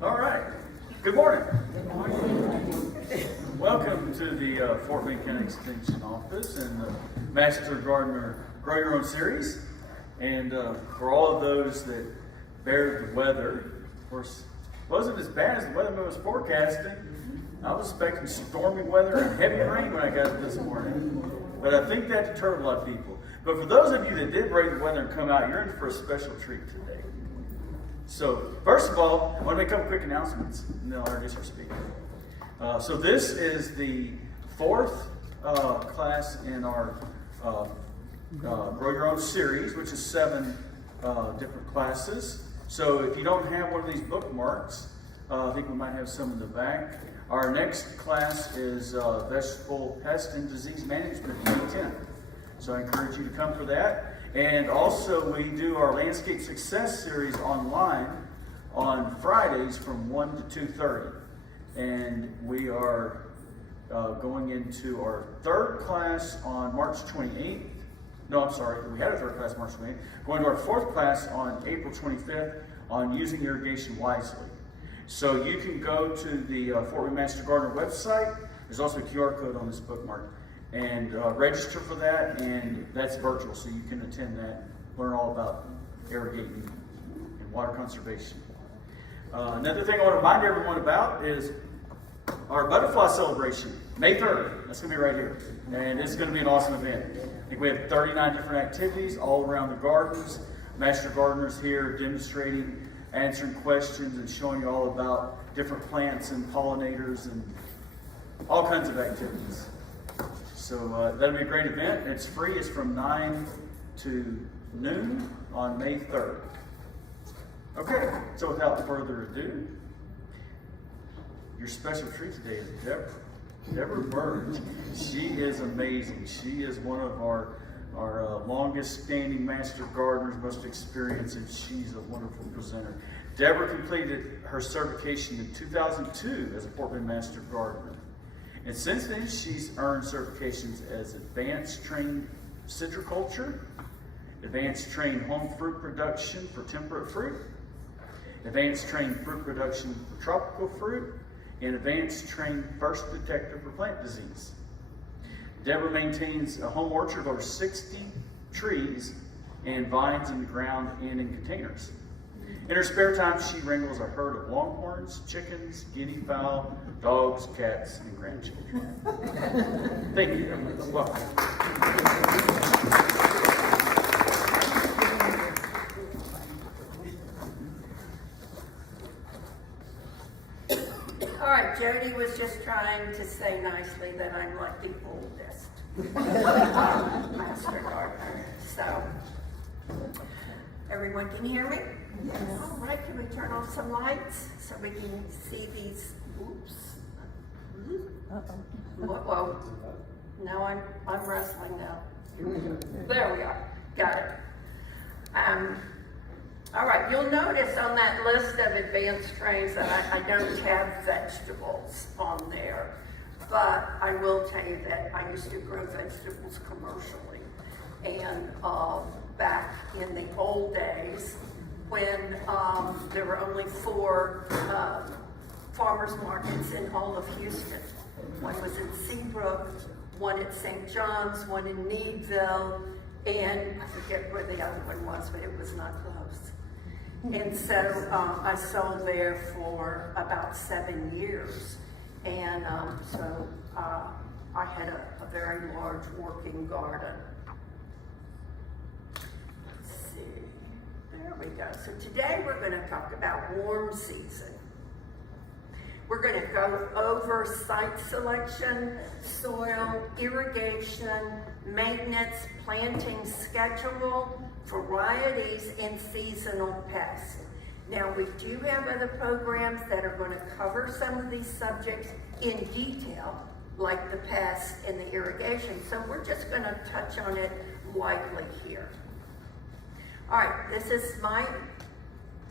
All right. Good morning. Good morning. Welcome to the Fort Wayne County Extension Office and the Master Gardener Grow Your Own series. And for all of those that bear the weather, of course, it wasn't as bad as the weatherman was forecasting. I was expecting stormy weather and heavy rain when I got up this morning. But I think that deterred a lot of people. But for those of you that did brave the weather and come out, you're in for a special treat today. So, first of all, I want to make a couple quick announcements, and then I'll introduce our speaker. So this is the fourth class in our Grow Your Own series, which is 7 different classes. So if you don't have one of these bookmarks, I think we might have some in the back. Our next class is Vegetable Pest and Disease Management, May 10th. So I encourage you to come for that. And also we do our Landscape Success series online on Fridays from 1 to 2:30. And we are going into our third class on March 28th. No, I'm sorry, we had a third class March 28th. Going to our fourth class on April 25th on using irrigation wisely. So you can go to the Fort Wayne Master Gardener website. There's also a QR code on this bookmark. And register for that, and that's virtual, so you can attend that, learn all about irrigating and water conservation. Another thing I want to remind everyone about is our butterfly celebration, May 3rd. That's going to be right here. And it's going to be an awesome event. I think we have 39 different activities all around the gardens. Master gardeners here demonstrating, answering questions, and showing you all about different plants and pollinators and all kinds of activities. So that'll be a great event. It's free. It's from 9 to noon on May 3rd. Okay, so without further ado, your special treat today is Deborah. Deborah Bird. She is amazing. She is one of our longest standing master gardeners, most experienced, and she's a wonderful presenter. Deborah completed her certification in 2002 as a Fort Wayne Master Gardener. And since then, she's earned certifications as Advanced Trained Citriculture, Advanced Trained Home Fruit Production for Temperate Fruit, Advanced Trained Fruit Production for Tropical Fruit, and Advanced Trained First Detector for Plant Disease. Deborah maintains a home orchard of over 60 trees and vines in the ground and in containers. In her spare time, she wrangles a herd of longhorns, chickens, guinea fowl, dogs, cats, and grandchildren. Thank you, Deborah. Welcome. All right, Jody was just trying to say nicely that I'm like the oldest master gardener. So, everyone can hear me? Yes. All right, can we turn off some lights so we can see these? Oops. Whoa. No, I'm wrestling now. There we are. Got it. All right, you'll notice on that list of advanced trains that I don't have vegetables on there. But I will tell you that I used to grow vegetables commercially. And back in the old days, when there were only 4 farmers markets in all of Houston. One was in Seabrook, one at St. John's, one in Needville, and I forget where the other one was, but it was not close. And so I sold there for about 7 years. And so I had a very large working garden. Let's see, there we go. So today we're going to talk about warm season. We're going to go over site selection, soil, irrigation, maintenance, planting schedule, varieties, and seasonal pests. Now, we do have other programs that are going to cover some of these subjects in detail, like the pests and the irrigation. So we're just going to touch on it lightly here. All right, this is my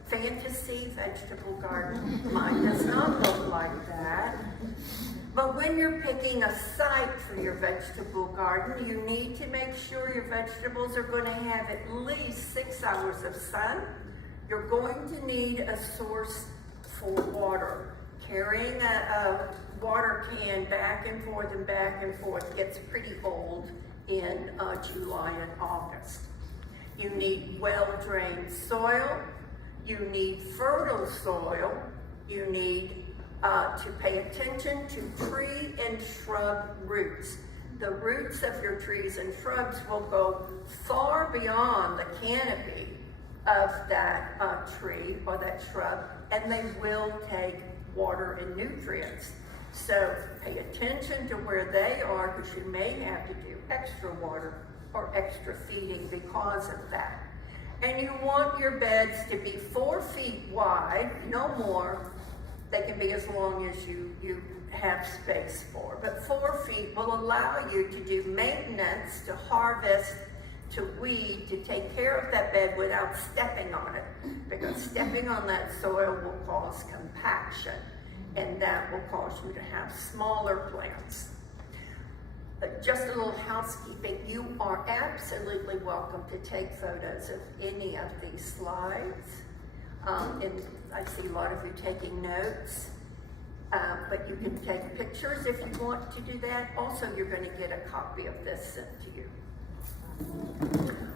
fantasy vegetable garden. Mine does not look like that. But when you're picking a site for your vegetable garden, you need to make sure your vegetables are going to have at least 6 hours of sun. You're going to need a source for water. Carrying a water can back and forth gets pretty old in July and August. You need well-drained soil, you need fertile soil, you need to pay attention to tree and shrub roots. The roots of your trees and shrubs will go far beyond the canopy of that tree or that shrub, and they will take water and nutrients. So pay attention to where they are, because you may have to do extra water or extra feeding because of that. And you want your beds to be 4 feet wide, no more. They can be as long as you have space for. But 4 feet will allow you to do maintenance, to harvest, to weed, to take care of that bed without stepping on it. Because stepping on that soil will cause compaction, and that will cause you to have smaller plants. Just a little housekeeping, you are absolutely welcome to take photos of any of these slides. And I see a lot of you taking notes, but you can take pictures if you want to do that. Also, you're going to get a copy of this sent to you.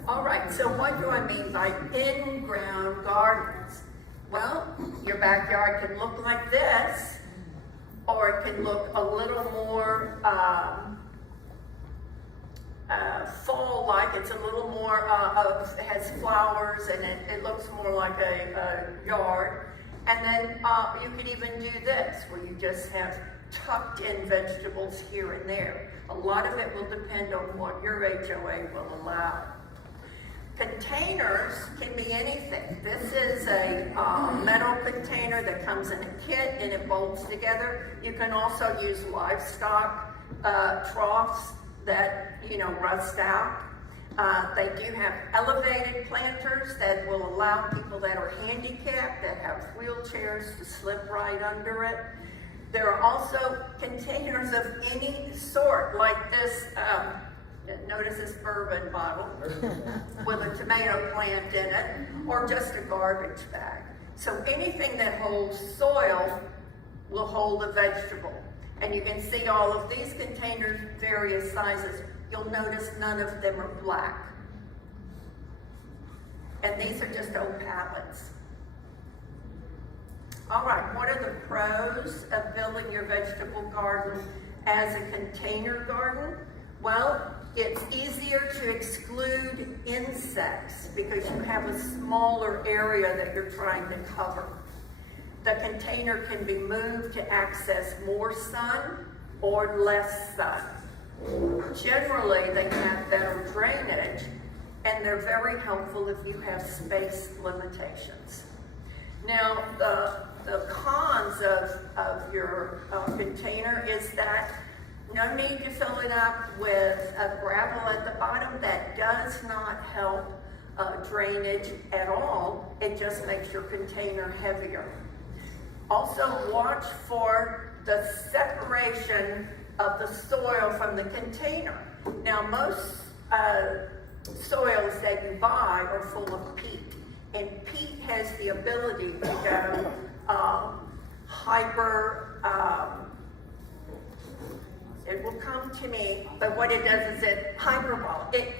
All right, so what do I mean by in-ground gardens? Well, your backyard can look like this, or it can look a little more fall-like. It's a little more, has flowers, and it looks more like a yard. And then you could even do this, where you just have tucked in vegetables here and there. A lot of it will depend on what your HOA will allow. Containers can be anything. This is a metal container that comes in a kit and it bolts together. You can also use livestock troughs that, rust out. They do have elevated planters that will allow people that are handicapped, that have wheelchairs, to slip right under it. There are also containers of any sort, like this, notice this bourbon bottle with a tomato plant in it, or just a garbage bag. So anything that holds soil will hold a vegetable. And you can see all of these containers, various sizes. You'll notice none of them are black. And these are just old pallets. All right, what are the pros of building your vegetable garden as a container garden? Well, it's easier to exclude insects because you have a smaller area that you're trying to cover. The container can be moved to access more sun or less sun. Generally, they have better drainage, and they're very helpful if you have space limitations. Now, the cons of your container is that no need to fill it up with gravel at the bottom. That does not help drainage at all. It just makes your container heavier. Also, watch for the separation of the soil from the container. Now, most soils that you buy are full of peat, and peat has the ability to go it will come to me, but what it does is it hyperbole. It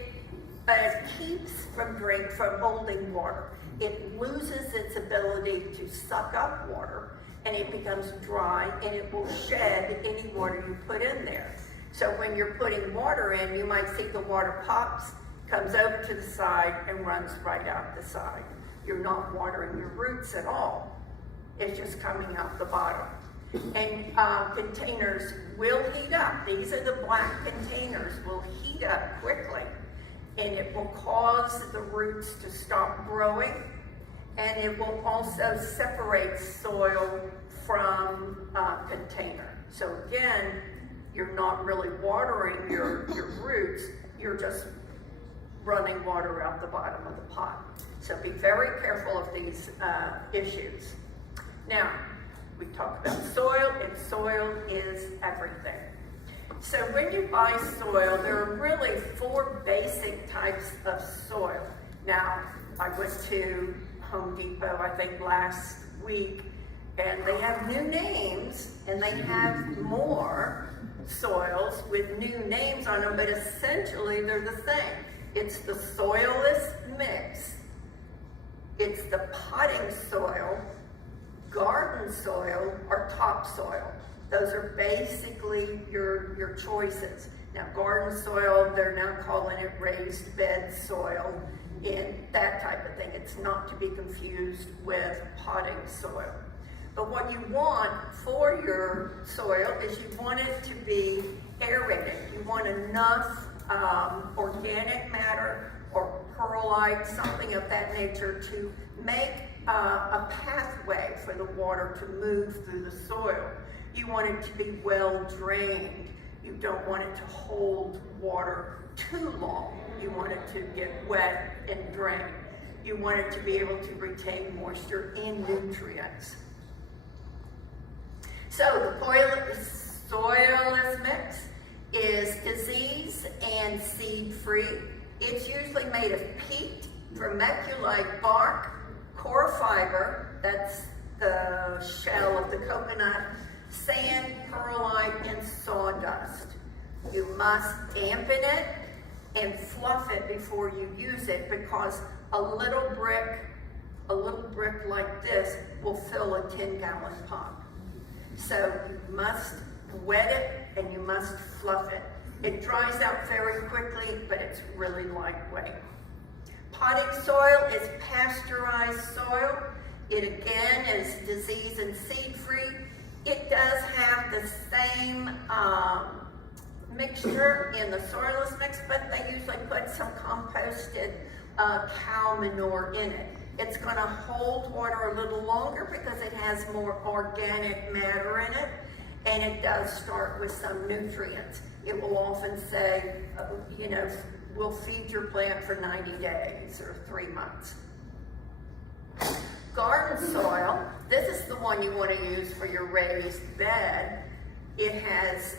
keeps from holding water. It loses its ability to suck up water, and it becomes dry, and it will shed any water you put in there. So when you're putting water in, you might see the water pops, comes over to the side, and runs right out the side. You're not watering your roots at all. It's just coming out the bottom. And containers will heat up. These are the black containers, will heat up quickly, and it will cause the roots to stop growing, and it will also separate soil from container. So again, you're not really watering your roots, you're just running water out the bottom of the pot. So be very careful of these issues. Now, we talked about soil, and soil is everything. So when you buy soil, there are really 4 basic types of soil. Now, I went to Home Depot, I think last week, And they have new names, and they have more soils with new names on them, but essentially they're the same. It's the soilless mix, it's the potting soil, garden soil, or topsoil. Those are basically your choices. Now, garden soil, they're now calling it raised bed soil and that type of thing. It's not to be confused with potting soil. But what you want for your soil is you want it to be aerated. You want enough organic matter or perlite, something of that nature, to make a pathway for the water to move through the soil. You want it to be well drained. You don't want it to hold water too long. You want it to get wet and drain. You want it to be able to retain moisture and nutrients. So the soilless mix is disease and seed-free. It's usually made of peat, vermiculite bark, core fiber, that's the shell of the coconut, sand, perlite, and sawdust. You must dampen it and fluff it before you use it, because a little brick like this will fill a 10-gallon pot. So you must wet it and you must fluff it. It dries out very quickly, but it's really lightweight. Potting soil is pasteurized soil. It again is disease and seed-free. It does have the same mixture in the soilless mix, but they usually put some composted cow manure in it. It's going to hold water a little longer because it has more organic matter in it, and it does start with some nutrients. It will often say, we'll feed your plant for 90 days or 3 months. Garden soil, this is the one you want to use for your raised bed. It has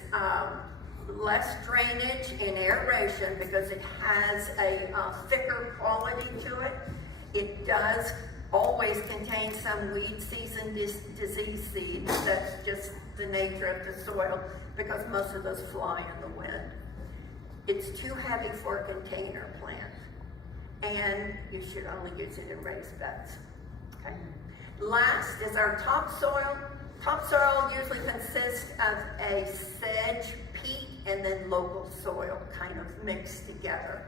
less drainage and aeration because it has a thicker quality to it. It does always contain some weed seeds and disease seeds. That's just the nature of the soil because most of those fly in the wind. It's too heavy for a container plant, and you should only use it in raised beds. Okay. Last is our topsoil. Topsoil usually consists of a sedge, peat, and then local soil kind of mixed together.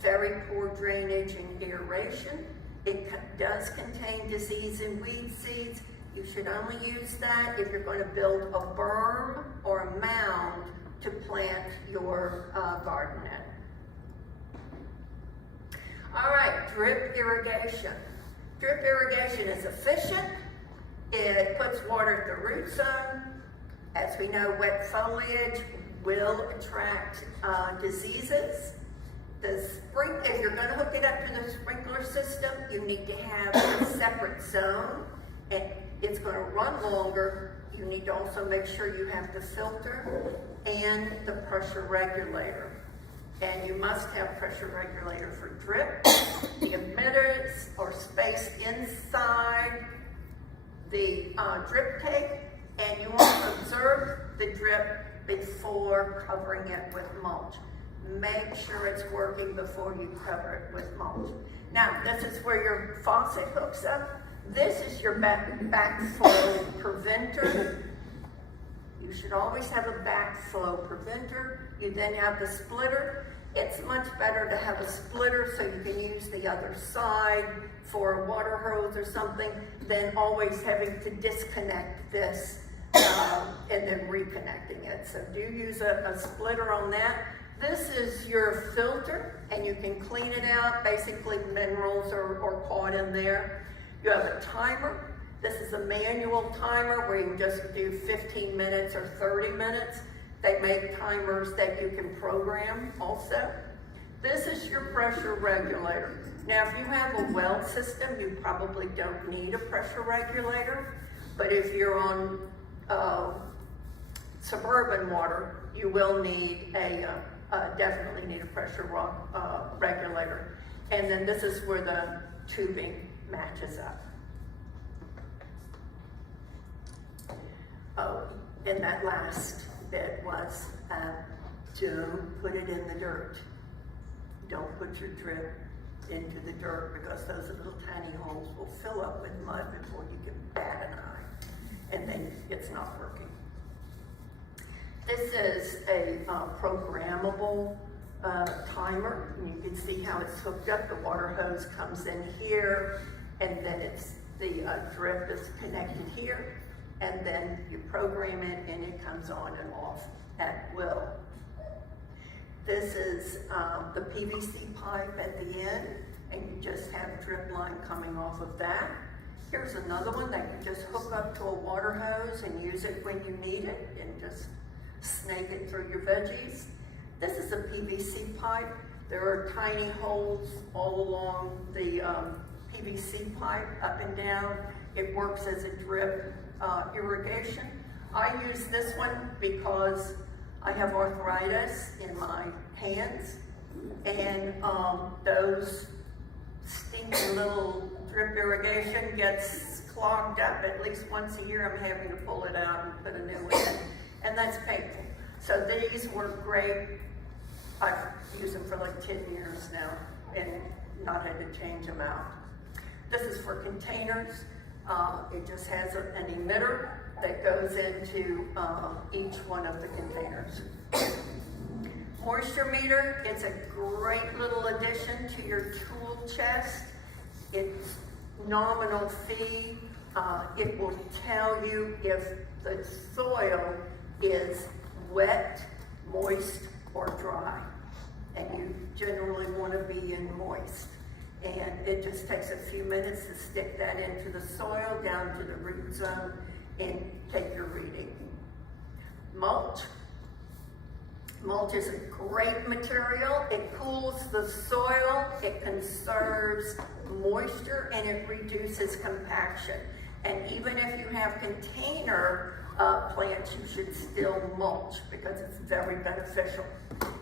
Very poor drainage and aeration. It does contain disease and weed seeds. You should only use that if you're going to build a berm or a mound to plant your garden in. All right, drip irrigation. Drip irrigation is efficient. It puts water at the root zone. As we know, wet foliage will attract diseases. If you're going to hook it up to the sprinkler system, you need to have a separate zone, and it's going to run longer. You need to also make sure you have the filter and the pressure regulator. And you must have pressure regulator for drip. The emitters are spaced inside the drip tape, and you want to observe the drip before covering it with mulch. Make sure it's working before you cover it with mulch. Now, this is where your faucet hooks up. This is your backflow preventer. You should always have a backflow preventer. You then have the splitter. It's much better to have a splitter so you can use the other side for a water hose or something than always having to disconnect this and then reconnecting it. So do use a splitter on that. This is your filter, and you can clean it out. Basically, minerals are caught in there. You have a timer. This is a manual timer where you can just do 15 minutes or 30 minutes. They make timers that you can program also. This is your pressure regulator. Now, if you have a well system, you probably don't need a pressure regulator, but if you're on suburban water, you will need definitely need a pressure regulator. And then this is where the tubing matches up. And that last bit was, don't put it in the dirt. Don't put your drip into the dirt because those little tiny holes will fill up with mud before you can bat an eye, and then it's not working. This is a programmable timer, and you can see how it's hooked up. The water hose comes in here, and then the drip is connected here, and then you program it and it comes on and off at will. This is the PVC pipe at the end, and you just have a drip line coming off of that. Here's another one that you just hook up to a water hose and use it when you need it, and just snake it through your veggies. This is a PVC pipe. There are tiny holes all along the PVC pipe, up and down. It works as a drip irrigation. I use this one because I have arthritis in my hands, and those stinky little drip irrigation gets clogged up. At least once a year I'm having to pull it out and put a new one in, and that's painful. So these work great. I've used them for like 10 years now and not had to change them out. This is for containers. It just has an emitter that goes into each one of the containers. Moisture meter, it's a great little addition to your tool chest. It's nominal fee. It will tell you if the soil is wet, moist, or dry. And you generally want to be in moist. And it just takes a few minutes to stick that into the soil down to the root zone and take your reading. Mulch. Mulch is a great material. It cools the soil, it conserves moisture, and it reduces compaction. And even if you have container plants, you should still mulch because it's very beneficial.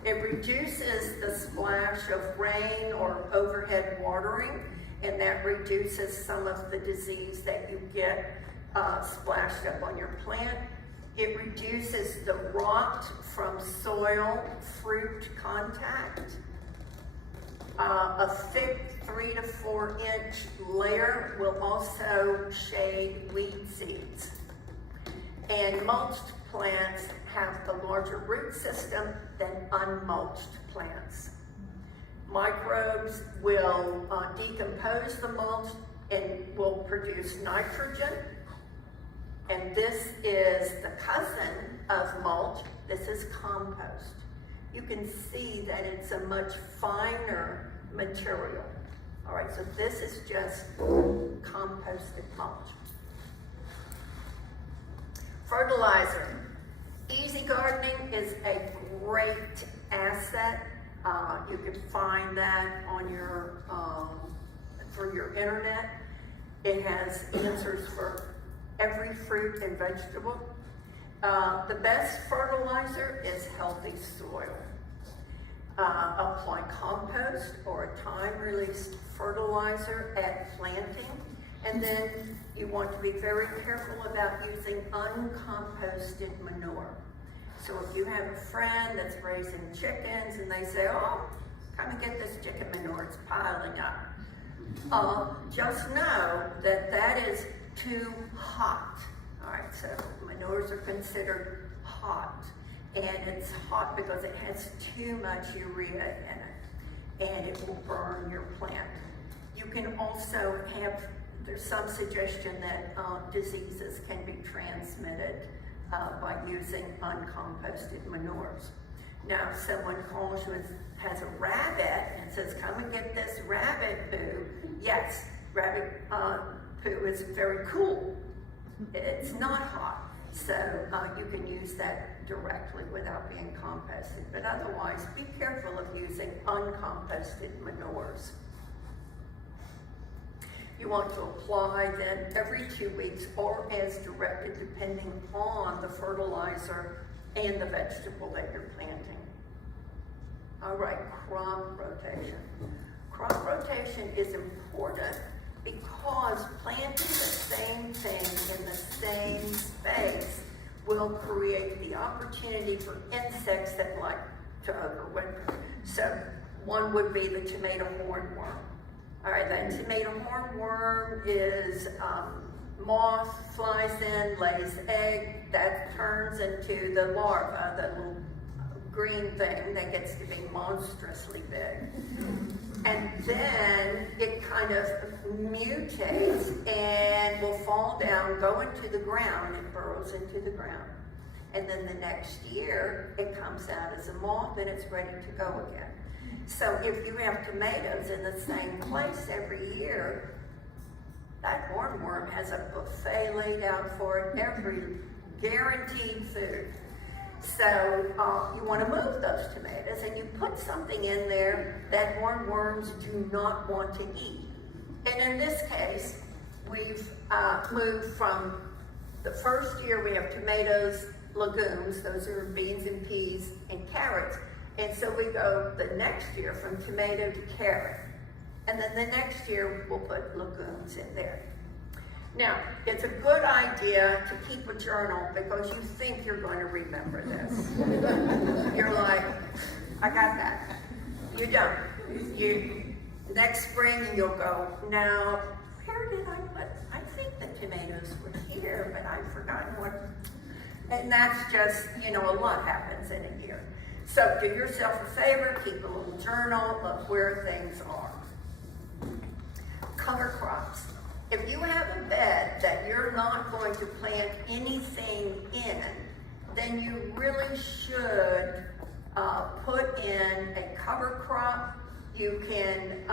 It reduces the splash of rain or overhead watering, and that reduces some of the disease that you get splashed up on your plant. It reduces the rot from soil-fruit contact. A thick 3 to 4 inch layer will also shade weed seeds. And mulched plants have a larger root system than unmulched plants. Microbes will decompose the mulch and will produce nitrogen. And this is the cousin of mulch. This is compost. You can see that it's a much finer material. All right, so this is just composted mulch. Fertilizer. Easy gardening is a great asset. You can find that on your through your internet. It has answers for every fruit and vegetable. The best fertilizer is healthy soil. Apply compost or a time-released fertilizer at planting. And then you want to be very careful about using uncomposted manure. So if you have a friend that's raising chickens and they say, oh, come and get this chicken manure, it's piling up. Just know that that is too hot. All right, so manures are considered hot. And it's hot because it has too much urea in it, and it will burn your plant. You can also have, there's some suggestion that diseases can be transmitted by using uncomposted manures. Now, if someone calls you and has a rabbit and says, come and get this rabbit poo, yes, rabbit poo is very cool. It's not hot, so you can use that directly without being composted. But otherwise, be careful of using uncomposted manures. You want to apply then every 2 weeks or as directed depending on the fertilizer and the vegetable that you're planting. All right, crop rotation. Crop rotation is important because planting the same thing in the same space will will create the opportunity for insects that like to overwinter. So one would be the tomato hornworm. All right, that tomato hornworm is moth, flies in, lays egg, that turns into the larva, the little green thing that gets to be monstrously big. And then it kind of mutates and will fall down, go into the ground, it burrows into the ground. And then the next year, it comes out as a moth and it's ready to go again. So if you have tomatoes in the same place every year, that hornworm has a buffet laid out for it, every guaranteed food. So you want to move those tomatoes and you put something in there that hornworms do not want to eat. And in this case, we've moved from the first year we have tomatoes, legumes, those are beans and peas and carrots. And so we go the next year from tomato to carrot. And then the next year we'll put legumes in there. Now, it's a good idea to keep a journal because you think you're going to remember this. You're like, I got that. You don't. Next spring you'll go, now, where did I put, I think the tomatoes were here, but I've forgotten what. And that's just, a lot happens in a year. So do yourself a favor, keep a little journal of where things are. Cover crops. If you have a bed that you're not going to plant anything in, then you really should put in a cover crop. You can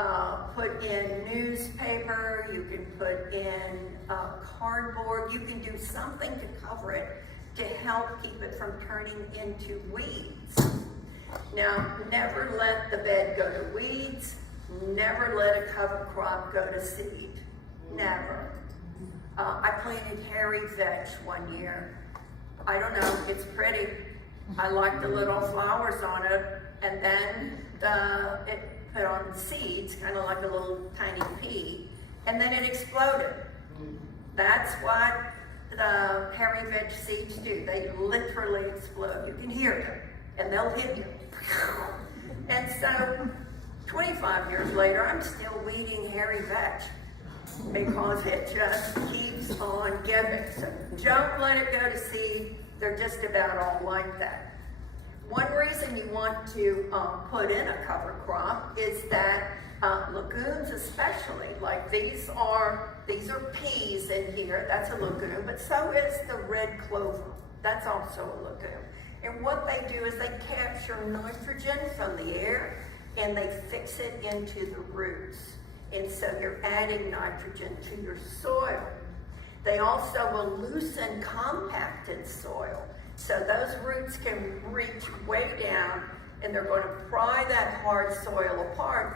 put in newspaper, you can put in cardboard, you can do something to cover it to help keep it from turning into weeds. Now, never let the bed go to weeds, never let a cover crop go to seed. Never. I planted hairy vetch one year. I don't know, it's pretty. I like the little flowers on it, and then it put on seeds, kind of like a little tiny pea, and then it exploded. That's what the hairy vetch seeds do. They literally explode. You can hear them, and they'll hit you. And so, 25 years later, I'm still weeding hairy vetch because it just keeps on giving. So don't let it go to seed. They're just about all like that. One reason you want to put in a cover crop is that legumes especially, like these are peas in here, that's a legume, but so is the red clover. That's also a legume. And what they do is they capture nitrogen from the air and they fix it into the roots. And so you're adding nitrogen to your soil. They also will loosen compacted soil. So those roots can reach way down and they're going to pry that hard soil apart.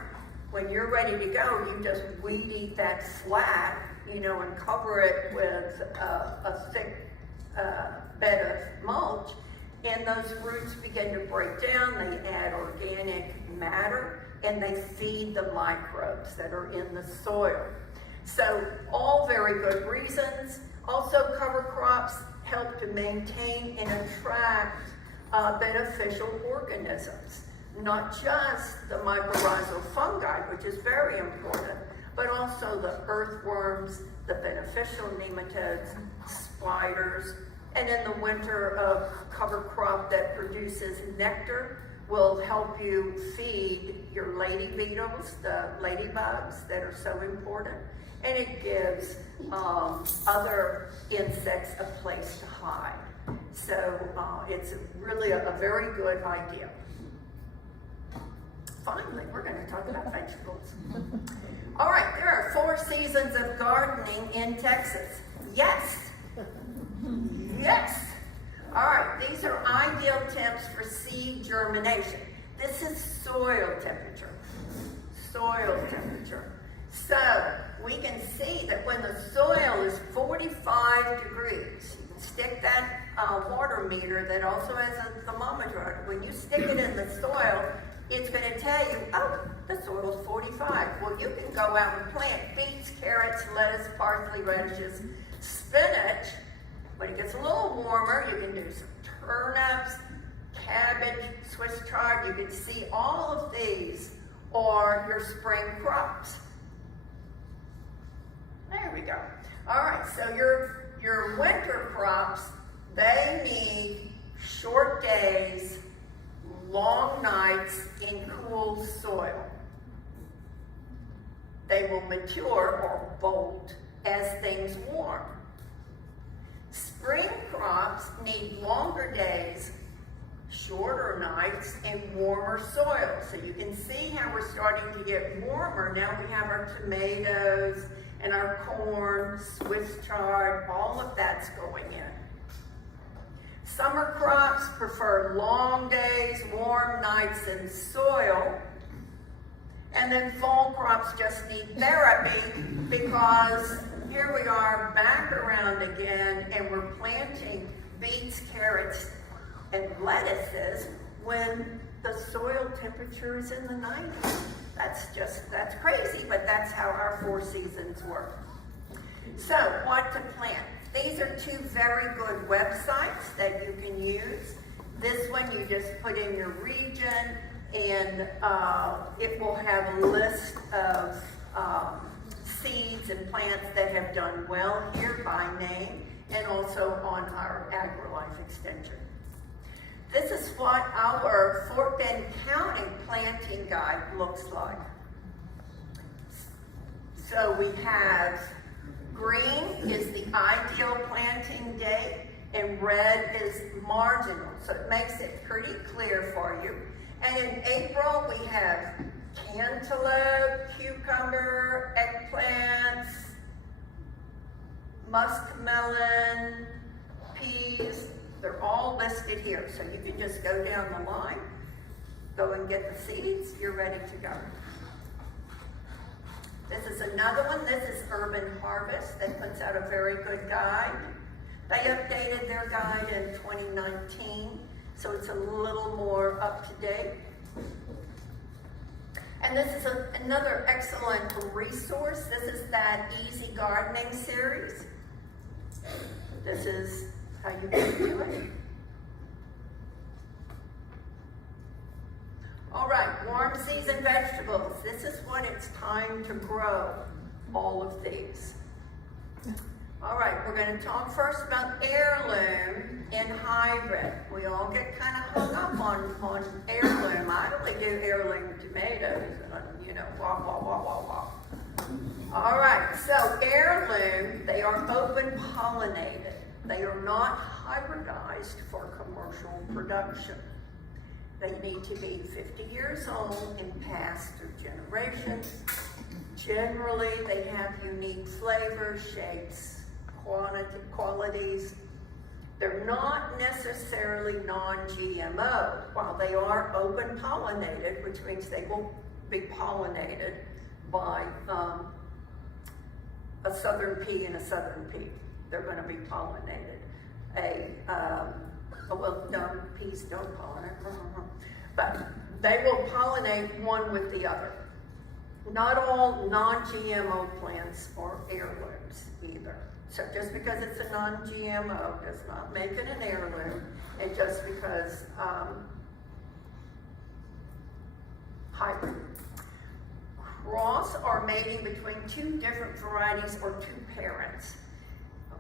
When you're ready to go, you just weed eat that flat, and cover it with a thick bed of mulch. And those roots begin to break down, they add organic matter, and they feed the microbes that are in the soil. So all very good reasons. Also, cover crops help to maintain and attract beneficial organisms. Not just the mycorrhizal fungi, which is very important, but also the earthworms, the beneficial nematodes, spiders, and in the winter, a cover crop that produces nectar will help you feed your lady beetles, the ladybugs that are so important, and it gives other insects a place to hide. So it's really a very good idea. Finally, we're going to talk about vegetables. All right, there are 4 seasons of gardening in Texas. Yes. Yes. All right, these are ideal temps for seed germination. This is soil temperature. Soil temperature. So we can see that when the soil is 45 degrees, you can stick that water meter that also has a thermometer. When you stick it in the soil, it's going to tell you, oh, the soil's 45. Well, you can go out and plant beets, carrots, lettuce, parsley, radishes, spinach, When it gets a little warmer, you can do some turnips, cabbage, Swiss chard. You can see all of these are your spring crops. There we go. All right, so your winter crops, they need short days, long nights in cool soil. They will mature or bolt as things warm. Spring crops need longer days, shorter nights, and warmer soil. So you can see how we're starting to get warmer. Now we have our tomatoes and our corn, Swiss chard, all of that's going in. Summer crops prefer long days, warm nights, and soil. And then fall crops just need therapy because here we are back around again and we're planting beets, carrots, and lettuces when the soil temperature is in the 90s. That's crazy, but that's how our 4 seasons work. So, what to plant? These are 2 very good websites that you can use. This one you just put in your region and it will have a list of seeds and plants that have done well here by name and also on our AgriLife extension. This is what our Fort Bend County planting guide looks like. So we have green is the ideal planting date and red is marginal. So it makes it pretty clear for you. And in April we have cantaloupe, cucumber, eggplants, muskmelon, peas. They're all listed here, so you can just go down the line, go and get the seeds, you're ready to go. This is another one. This is Urban Harvest that puts out a very good guide. They updated their guide in 2019, so it's a little more up to date. And this is another excellent resource. This is that Easy Gardening series. This is how you can do it. All right, warm season vegetables. This is when it's time to grow all of these. All right, we're going to talk first about heirloom and hybrid. We all get kind of hung up on heirloom. I only do heirloom tomatoes, and wah, wah, wah, wah, wah. All right, so heirloom, they are open pollinated. They are not hybridized for commercial production. They need to be 50 years old and pass through generations. Generally, they have unique flavors, shapes, qualities. They're not necessarily non-GMO, while they are open pollinated, which means they will be pollinated by a southern pea and a southern pea. They're going to be pollinated. No, peas don't pollinate, but they will pollinate one with the other. Not all non-GMO plants are heirlooms either. So just because it's a non-GMO does not make it an heirloom, and just because hybrid. Cross or mating between 2 different varieties or 2 parents.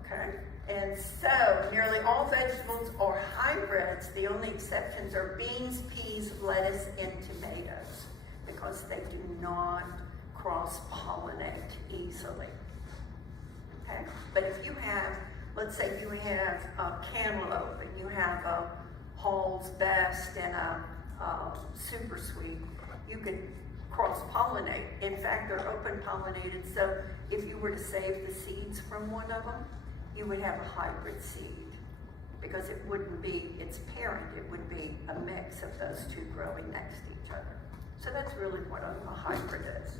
Okay, and so nearly all vegetables are hybrids. The only exceptions are beans, peas, lettuce, and tomatoes, because they do not cross-pollinate easily. Okay, but if you have, let's say you have a cantaloupe and you have a Hall's Best and a Super Sweet, you can cross-pollinate. In fact, they're open-pollinated, so if you were to save the seeds from one of them, you would have a hybrid seed, because it wouldn't be its parent, it would be a mix of those 2 growing next to each other. So that's really what a hybrid is.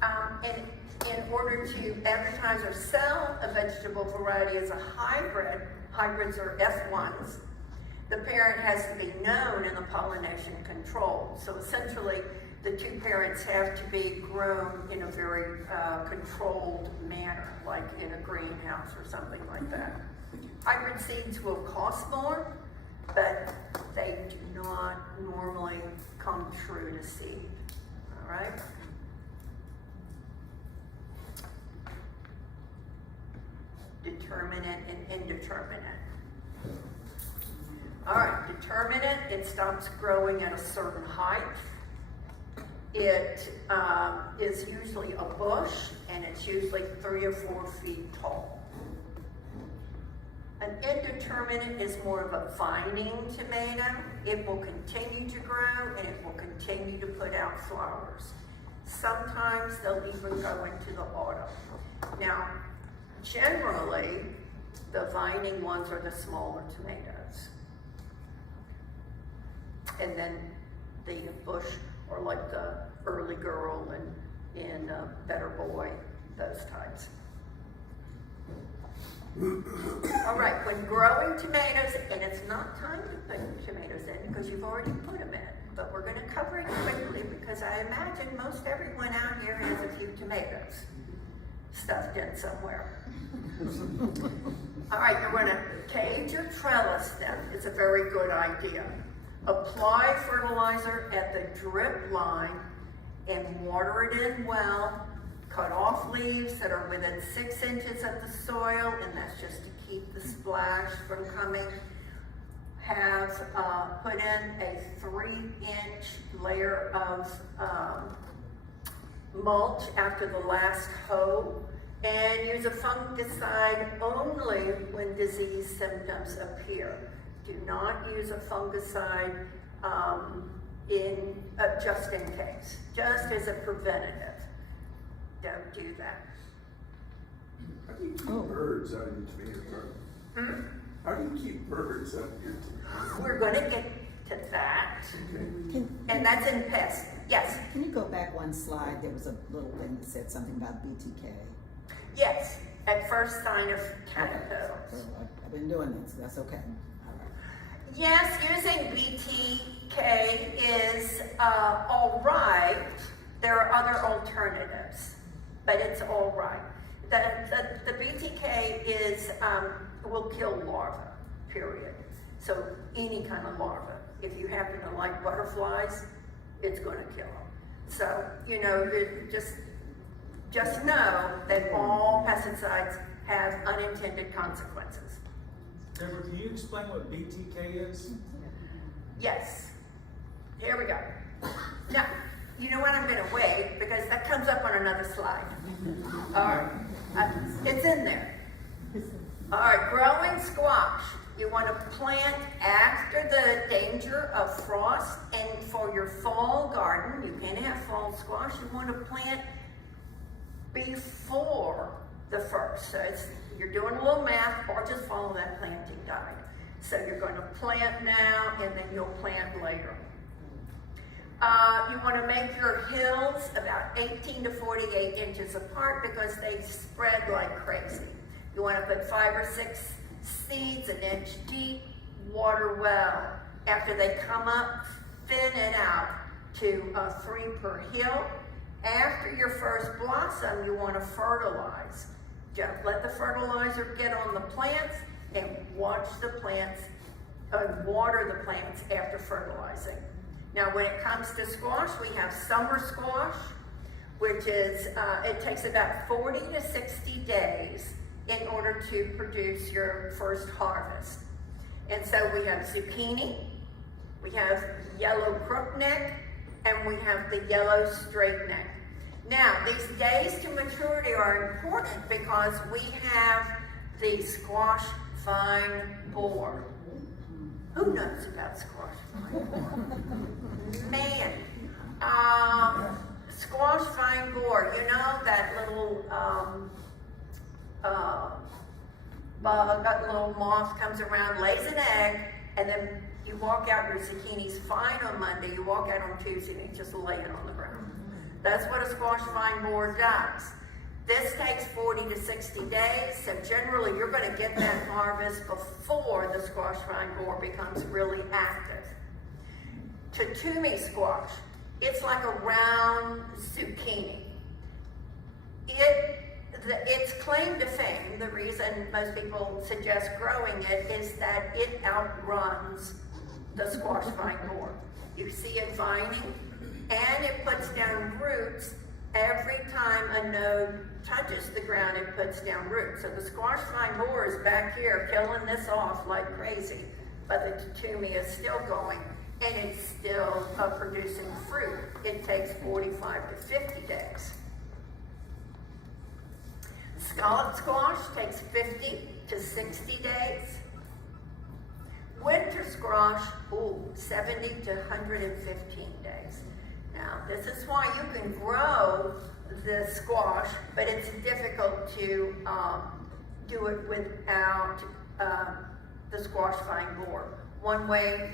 And in order to advertise or sell a vegetable variety as a hybrid, hybrids are F1s, the parent has to be known in the pollination control. So essentially, the 2 parents have to be grown in a very controlled manner, like in a greenhouse or something like that. Hybrid seeds will cost more, but they do not normally come true to seed, all right? Determinate and indeterminate. All right, determinate, it stops growing at a certain height. It is usually a bush, and it's usually 3 or 4 feet tall. An indeterminate is more of a vining tomato. It will continue to grow, and it will continue to put out flowers. Sometimes they'll even go into the autumn. Now, generally, the vining ones are the smaller tomatoes. And then the bush, or like the early girl and better boy, those types. All right, when growing tomatoes, and it's not time to put tomatoes in because you've already put them in, but we're going to cover it quickly because I imagine most everyone out here has a few tomatoes stuffed in somewhere. All right, you're going to cage or trellis them. It's a very good idea. Apply fertilizer at the drip line and water it in well. Cut off leaves that are within 6 inches of the soil, and that's just to keep the splash from coming. Have put in a 3-inch layer of mulch after the last hoe, and use a fungicide only when disease symptoms appear. Do not use a fungicide just in case, just as a preventative. Don't do that. How do you keep birds out of your tomato garden? How do you keep birds out of your tomato? We're going to get to that, and that's in pests. Yes. Can you go back one slide? There was a little thing that said something about BTK. Yes, at first sign of caterpillars. So I've been doing this, so that's okay. All right. Yes, using BTK is all right. There are other alternatives, but it's all right. The BTK is will kill larvae, period. So any kind of larva. If you happen to like butterflies, it's going to kill them. So, you know, just know that all pesticides have unintended consequences. Deborah, can you explain what BTK is? Yes. Here we go. Now, you know what? I'm going to wait because that comes up on another slide. All right. It's in there. All right. Growing squash. You want to plant after the danger of frost, and for your fall garden, you can have fall squash. You want to plant before the first. So you're doing a little math, or just follow that planting guide. So you're going to plant now, and then you'll plant later. You want to make your hills about 18 to 48 inches apart because they spread like crazy. You want to put 5 or 6 seeds an inch deep, water well. After they come up, thin it out to 3 per hill. After your first blossom, you want to fertilize. Just let the fertilizer get on the plants and watch the plants, water the plants after fertilizing. Now, when it comes to squash, we have summer squash, which is, it takes about 40 to 60 days in order to produce your first harvest. And so we have zucchini, we have yellow crookneck, and we have the yellow straight neck. Now, these days to maturity are important because we have the squash vine borer. Who knows about squash vine borer? Man, squash vine borer, you know that little bug, that little moth comes around, lays an egg, and then you walk out, your zucchini's fine on Monday, you walk out on Tuesday and you just lay it on the ground. That's what a squash vine borer does. This takes 40 to 60 days, so generally you're going to get that harvest before the squash vine borer becomes really active. Tatumi squash, it's like a round zucchini. its claim to fame, the reason most people suggest growing it, is that it outruns the squash vine borer. You see it vining, and it puts down roots every time a node touches the ground. It puts down roots. So the squash vine borer is back here killing this off like crazy, but the Tatumia is still going, and it's still producing fruit. It takes 45 to 50 days. Scallop squash takes 50 to 60 days. Winter squash, 70 to 115 days. Now, this is why you can grow the squash, but it's difficult to do it without the squash vine borer. One way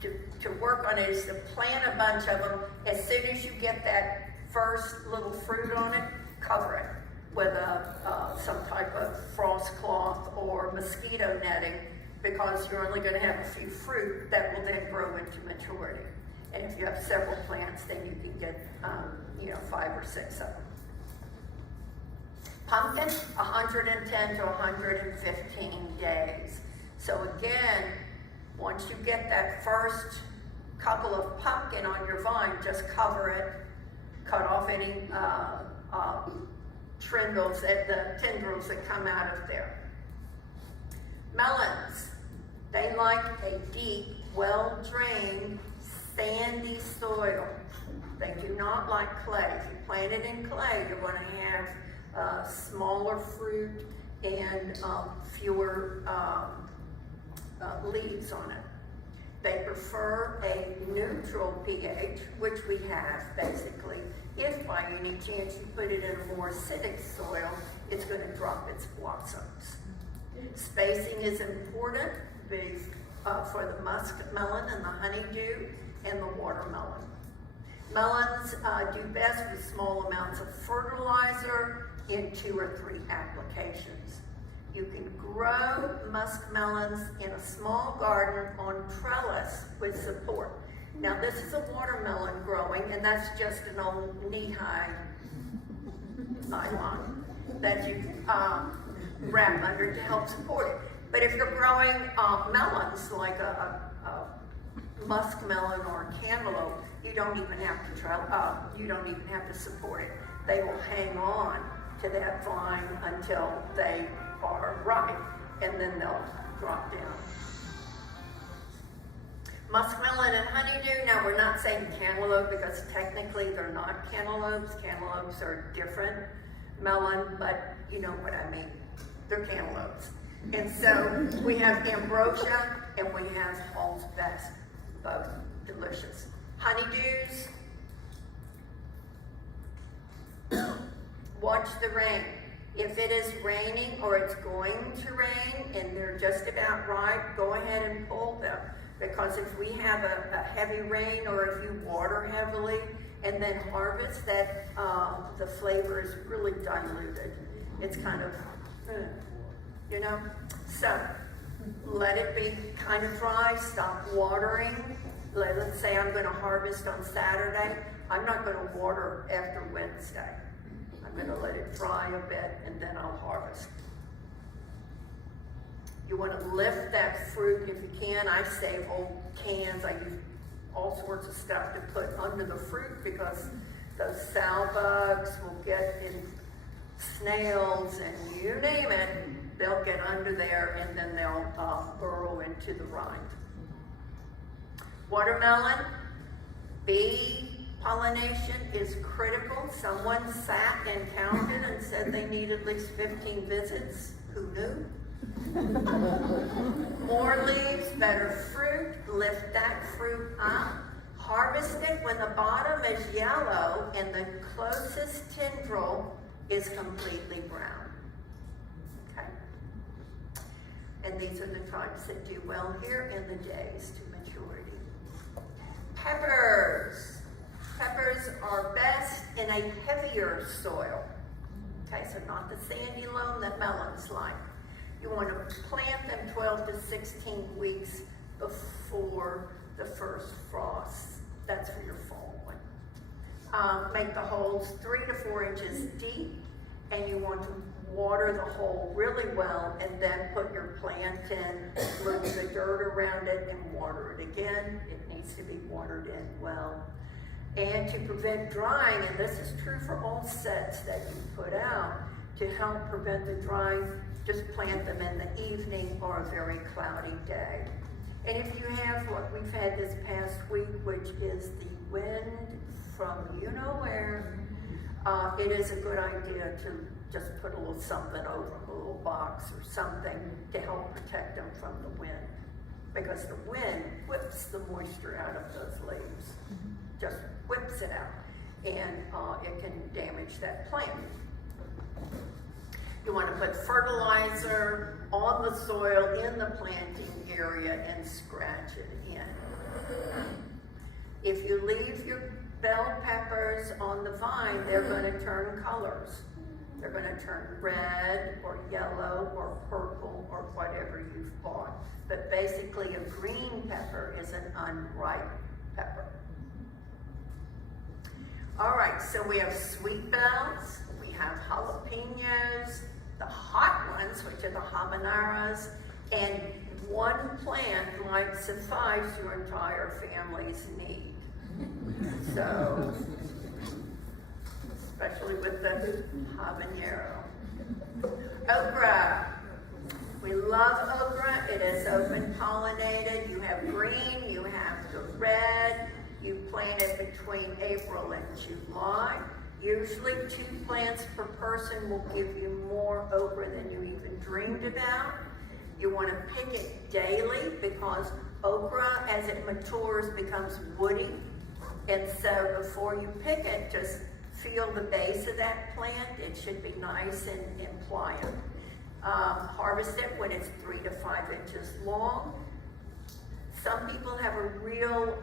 to work on it is to plant a bunch of them. As soon as you get that first little fruit on it, cover it with some type of frost cloth or mosquito netting, because you're only going to have a few fruit that will then grow into maturity. And if you have several plants, then you can get 5 or 6 of them. Pumpkin, 110 to 115 days. So again, once you get that first couple of pumpkin on your vine, just cover it, cut off any tendrils that come out of there. Melons, they like a deep, well-drained, sandy soil. They do not like clay. If you plant it in clay, you're going to have smaller fruit and fewer leaves on it. They prefer a neutral pH, which we have basically. If by any chance you put it in a more acidic soil, it's going to drop its blossoms. Spacing is important for the muskmelon and the honeydew and the watermelon. Melons do best with small amounts of fertilizer in 2 or 3 applications. You can grow muskmelons in a small garden on trellis with support. Now this is a watermelon growing, and that's just an old knee-high nylon that you wrap under to help support it. But if you're growing melons like a muskmelon or a cantaloupe, you don't even have to support it. They will hang on to that vine until they are ripe, and then they'll drop down. Muskmelon and honeydew, now we're not saying cantaloupe because technically they're not cantaloupes. Cantaloupes are different melon, but you know what I mean. They're cantaloupes. And so we have ambrosia and we have Hall's Best, both delicious. Honeydews, watch the rain. If it is raining or it's going to rain and they're just about ripe, go ahead and pull them. Because if we have a heavy rain, or if you water heavily and then harvest, that the flavor is really diluted. It's kind of, So let it be kind of dry, stop watering. Let's say I'm going to harvest on Saturday. I'm not going to water after Wednesday. I'm going to let it dry a bit and then I'll harvest. You want to lift that fruit if you can. I save old cans. I use all sorts of stuff to put under the fruit because those sow bugs will get in, snails and you name it, they'll get under there and then they'll burrow into the rind. Watermelon, bee pollination is critical. Someone sat and counted and said they need at least 15 visits. Who knew? More leaves, better fruit. Lift that fruit up. Harvest it when the bottom is yellow and the closest tendril is completely brown. Okay. And these are the types that do well here in the days to maturity. Peppers. Peppers are best in a heavier soil. Okay, so not the sandy loam that melons like. You want to plant them 12 to 16 weeks before the first frost. That's for your fall one. Make the holes 3 to 4 inches deep and you want to water the hole really well, and then put your plant in, move the dirt around it, and water it again. It needs to be watered in well. And to prevent drying, and this is true for all sets that you put out, to help prevent the drying, just plant them in the evening or a very cloudy day. And if you have what we've had this past week, which is the wind from you know where, it is a good idea to just put a little something over them, a little box or something to help protect them from the wind. Because the wind whips the moisture out of those leaves, just whips it out, and it can damage that plant. You want to put fertilizer on the soil in the planting area and scratch it in. If you leave your bell peppers on the vine, they're going to turn colors. They're going to turn red or yellow or purple or whatever you've bought. But basically a green pepper is an unripe pepper. All right, so we have sweet bells, we have jalapenos, the hot ones, which are the habaneros, and one plant might suffice your entire family's need. So, especially with the habanero. Okra. We love okra. It is open pollinated. You have green, you have the red. You plant it between April and July. Usually 2 plants per person will give you more okra than you even dreamed about. You want to pick it daily because okra, as it matures, becomes woody. And so before you pick it, just feel the base of that plant. It should be nice and pliant. Harvest it when it's 3 to 5 inches long. Some people have a real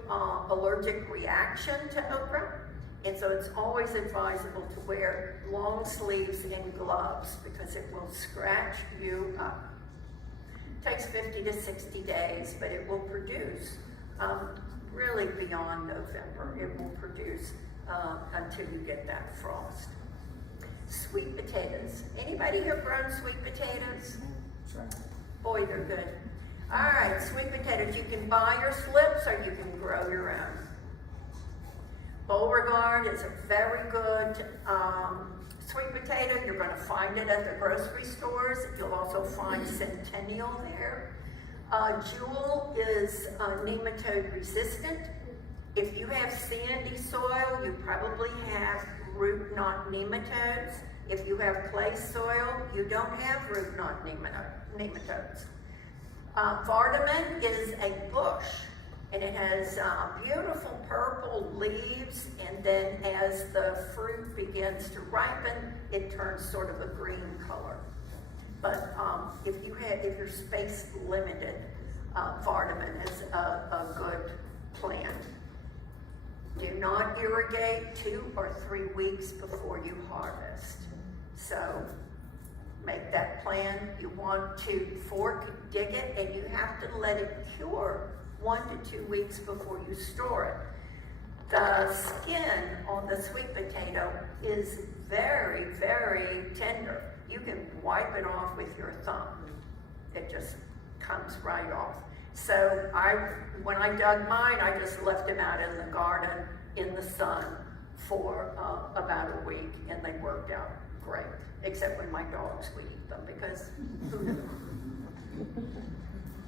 allergic reaction to okra, and so it's always advisable to wear long sleeves and gloves because it will scratch you up. It takes 50 to 60 days, but it will produce really beyond November. It will produce until you get that frost. Sweet potatoes. Anybody here grown sweet potatoes? Boy, they're good. All right, sweet potatoes. You can buy your slips or you can grow your own. Beauregard is a very good sweet potato. You're going to find it at the grocery stores. You'll also find Centennial there. Jewel is nematode resistant. If you have sandy soil, you probably have root knot nematodes. If you have clay soil, you don't have root knot nematodes. Vardaman is a bush, and it has beautiful purple leaves, and then as the fruit begins to ripen, it turns sort of a green color. But if you're space limited, Vardaman is a good plant. Do not irrigate 2 or 3 weeks before you harvest. So make that plan. You want to fork, dig it, and you have to let it cure 1 to 2 weeks before you store it. The skin on the sweet potato is very, very tender. You can wipe it off with your thumb. It just comes right off. So when I dug mine, I just left them out in the garden in the sun for about a week, and they worked out great, except when my dogs would eat them because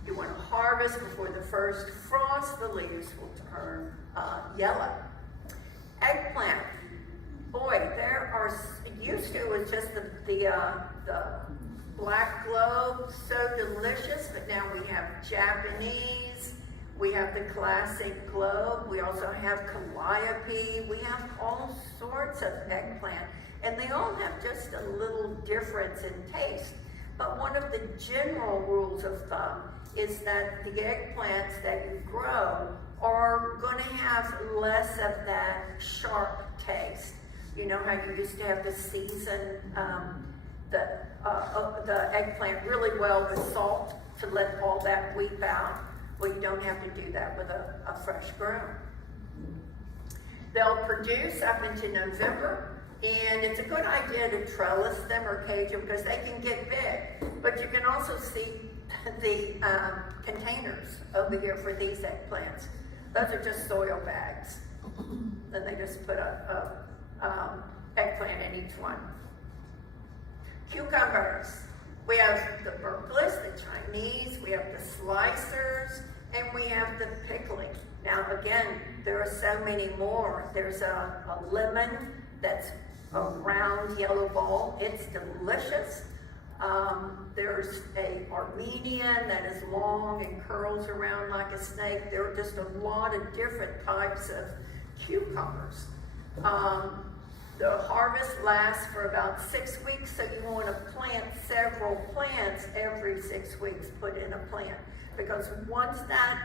you want to harvest before the first frost. The leaves will turn yellow. Eggplant. Boy, there are, used to was just the black globe, so delicious, but now we have Japanese, we have the classic globe, we also have calliope, we have all sorts of eggplant, and they all have just a little difference in taste. But one of the general rules of thumb is that the eggplants that you grow are going to have less of that sharp taste. You know how you used to have to season the eggplant really well with salt to let all that weep out? Well, you don't have to do that with a fresh grown. They'll produce up into November, And it's a good idea to trellis them or cage them because they can get big. But you can also see the containers over here for these eggplants. Those are just soil bags. Then they just put a eggplant in each one. Cucumbers. We have the burglars, the Chinese, we have the slicers, and we have the pickling. Now again, there are so many more. There's a lemon that's a round yellow ball. It's delicious. There's a Armenian that is long and curls around like a snake. There are just a lot of different types of cucumbers. The harvest lasts for about 6 weeks, so you want to plant several plants every 6 weeks, put in a plant. Because once that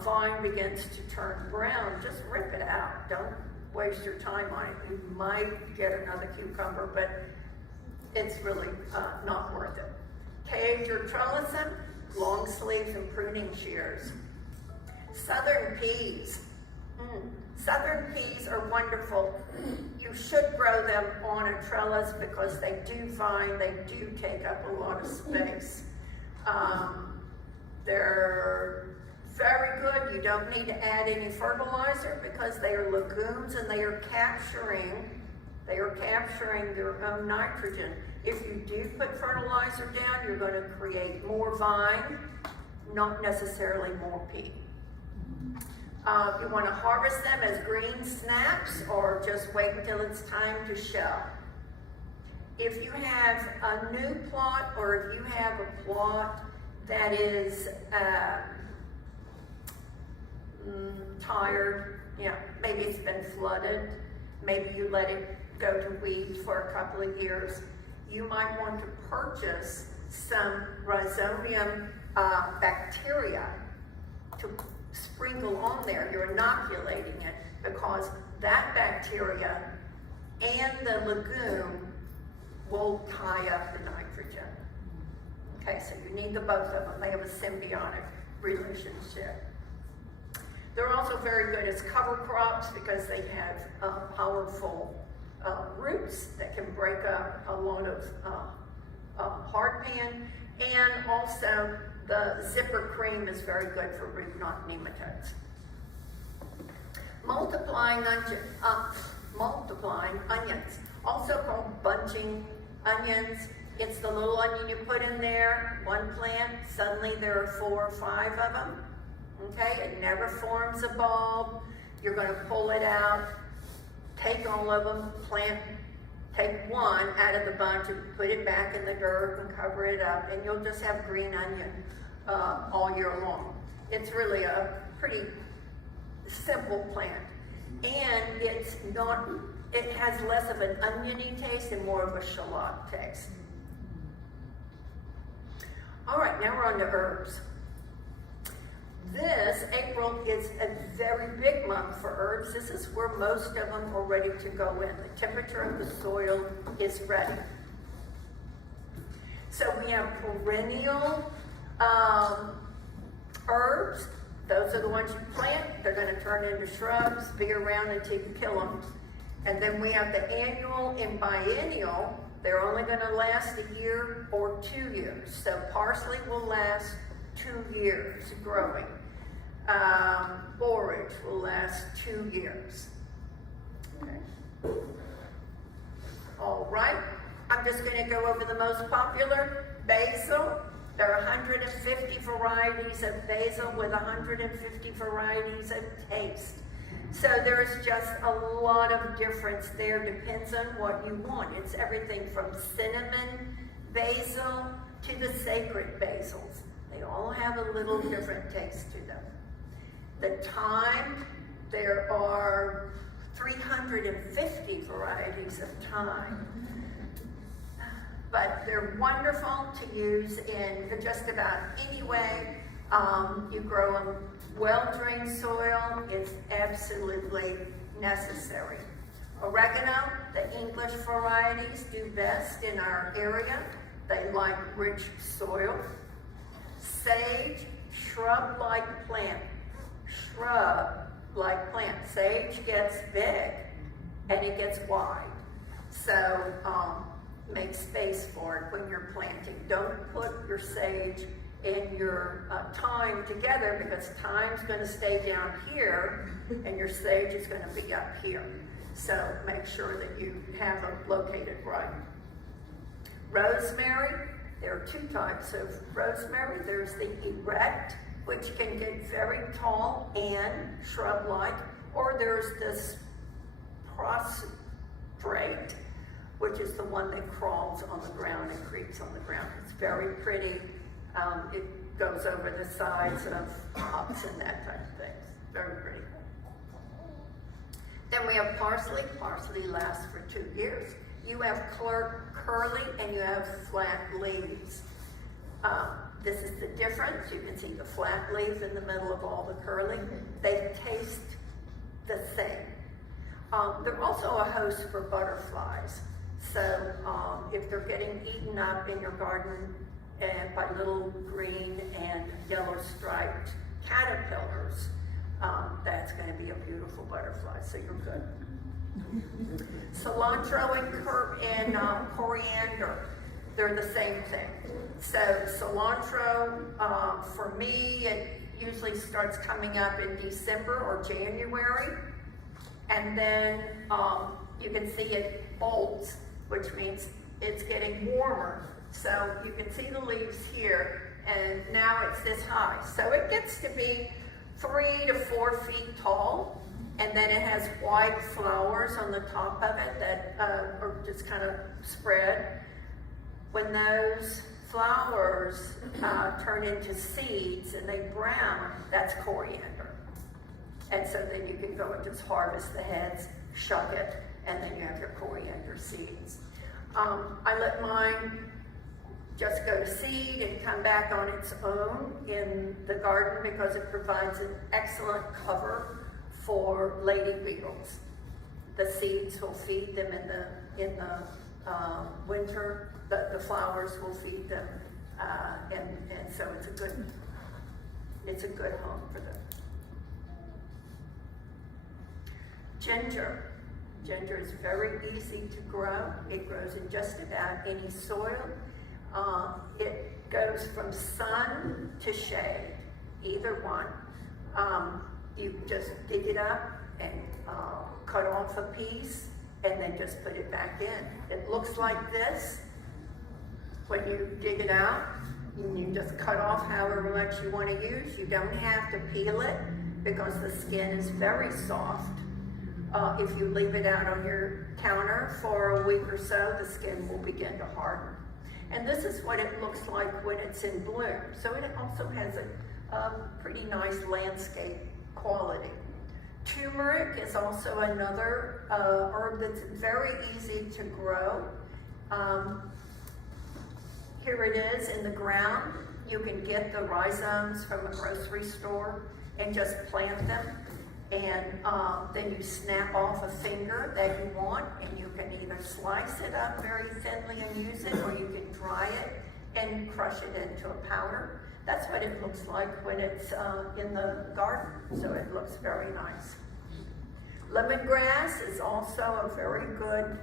vine begins to turn brown, just rip it out. Don't waste your time on it. You might get another cucumber, but it's really not worth it. Cage or trellis them, long sleeves and pruning shears. Southern peas. Southern peas are wonderful. You should grow them on a trellis because they do take up a lot of space. They're very good. You don't need to add any fertilizer because they are legumes and they are capturing their own nitrogen. If you do put fertilizer down, you're going to create more vine, not necessarily more pea. You want to harvest them as green snaps or just wait until it's time to shell. If you have a new plot or if you have a plot that is tired, maybe it's been flooded, maybe you let it go to weed for a couple of years, you might want to purchase some rhizonium bacteria to sprinkle on there. You're inoculating it because that bacteria and the legume will tie up the nitrogen. Okay, so you need the both of them. They have a symbiotic relationship. They're also very good as cover crops because they have powerful roots that can break up a lot of hardpan, and also the zipper cream is very good for root knot nematodes. Multiplying onions, also called bunching onions. It's the little onion you put in there, one plant, suddenly there are 4 or 5 of them. Okay, it never forms a bulb. You're going to pull it out, take all of them, take one out of the bunch and put it back in the dirt and cover it up, and you'll just have green onion all year long. It's really a pretty simple plant, and it has less of an oniony taste and more of a shallot taste. All right, now we're on to herbs. This April is a very big month for herbs. This is where most of them are ready to go in. The temperature of the soil is ready. So we have perennial herbs. Those are the ones you plant. They're going to turn into shrubs, be around until you kill them. And then we have the annual and biennial. They're only going to last a year or 2 years. So parsley will last 2 years growing. Borage will last 2 years. Okay. All right. I'm just going to go over the most popular. Basil. There are 150 varieties of basil with 150 varieties of taste. So there's just a lot of difference there. Depends on what you want. It's everything from cinnamon basil to the sacred basils. They all have a little different taste to them. The thyme, there are 350 varieties of thyme. But they're wonderful to use in just about any way. You grow them well-drained soil. It's absolutely necessary. Oregano, the English varieties do best in our area. They like rich soil. Sage, shrub-like plant. Shrub-like plant. Sage gets big and it gets wide. So make space for it when you're planting. Don't put your sage and your thyme together, because thyme's going to stay down here and your sage is going to be up here. So make sure that you have them located right. Rosemary, there are two types of rosemary. There's the erect, which can get very tall and shrub-like, or there's this prostrate, which is the one that crawls on the ground and creeps on the ground. It's very pretty. It goes over the sides of hops and that type of thing. Very pretty. Then we have parsley. Parsley lasts for 2 years. You have curly and you have flat leaves. This is the difference. You can see the flat leaves in the middle of all the curly. They taste the same. They're also a host for butterflies. So if they're getting eaten up in your garden by little green and yellow striped caterpillars, that's going to be a beautiful butterfly, so you're good. Cilantro and coriander, they're the same thing. So cilantro, for me, it usually starts coming up in December or January. And then you can see it bolts, which means it's getting warmer. So you can see the leaves here, and now it's this high. So it gets to be 3 to 4 feet tall, and then it has white flowers on the top of it that are just kind of spread. When those flowers turn into seeds and they brown, that's coriander. And so then you can go and just harvest the heads, shuck it, and then you have your coriander seeds. I let mine just go to seed and come back on its own in the garden because it provides an excellent cover for lady beetles. The seeds will feed them in the winter. The flowers will feed them, and so it's a good home for them. Ginger. Ginger is very easy to grow. It grows in just about any soil. It goes from sun to shade, either one. You just dig it up and cut off a piece and then just put it back in. It looks like this when you dig it out. You just cut off however much you want to use. You don't have to peel it because the skin is very soft. If you leave it out on your counter for a week or so, the skin will begin to harden. And this is what it looks like when it's in bloom. So it also has a pretty nice landscape quality. Turmeric is also another herb that's very easy to grow. Here it is in the ground. You can get the rhizomes from a grocery store and just plant them. And then you snap off a finger that you want, and you can either slice it up very thinly and use it, or you can dry it and crush it into a powder. That's what it looks like when it's in the garden, so it looks very nice. Lemongrass is also a very good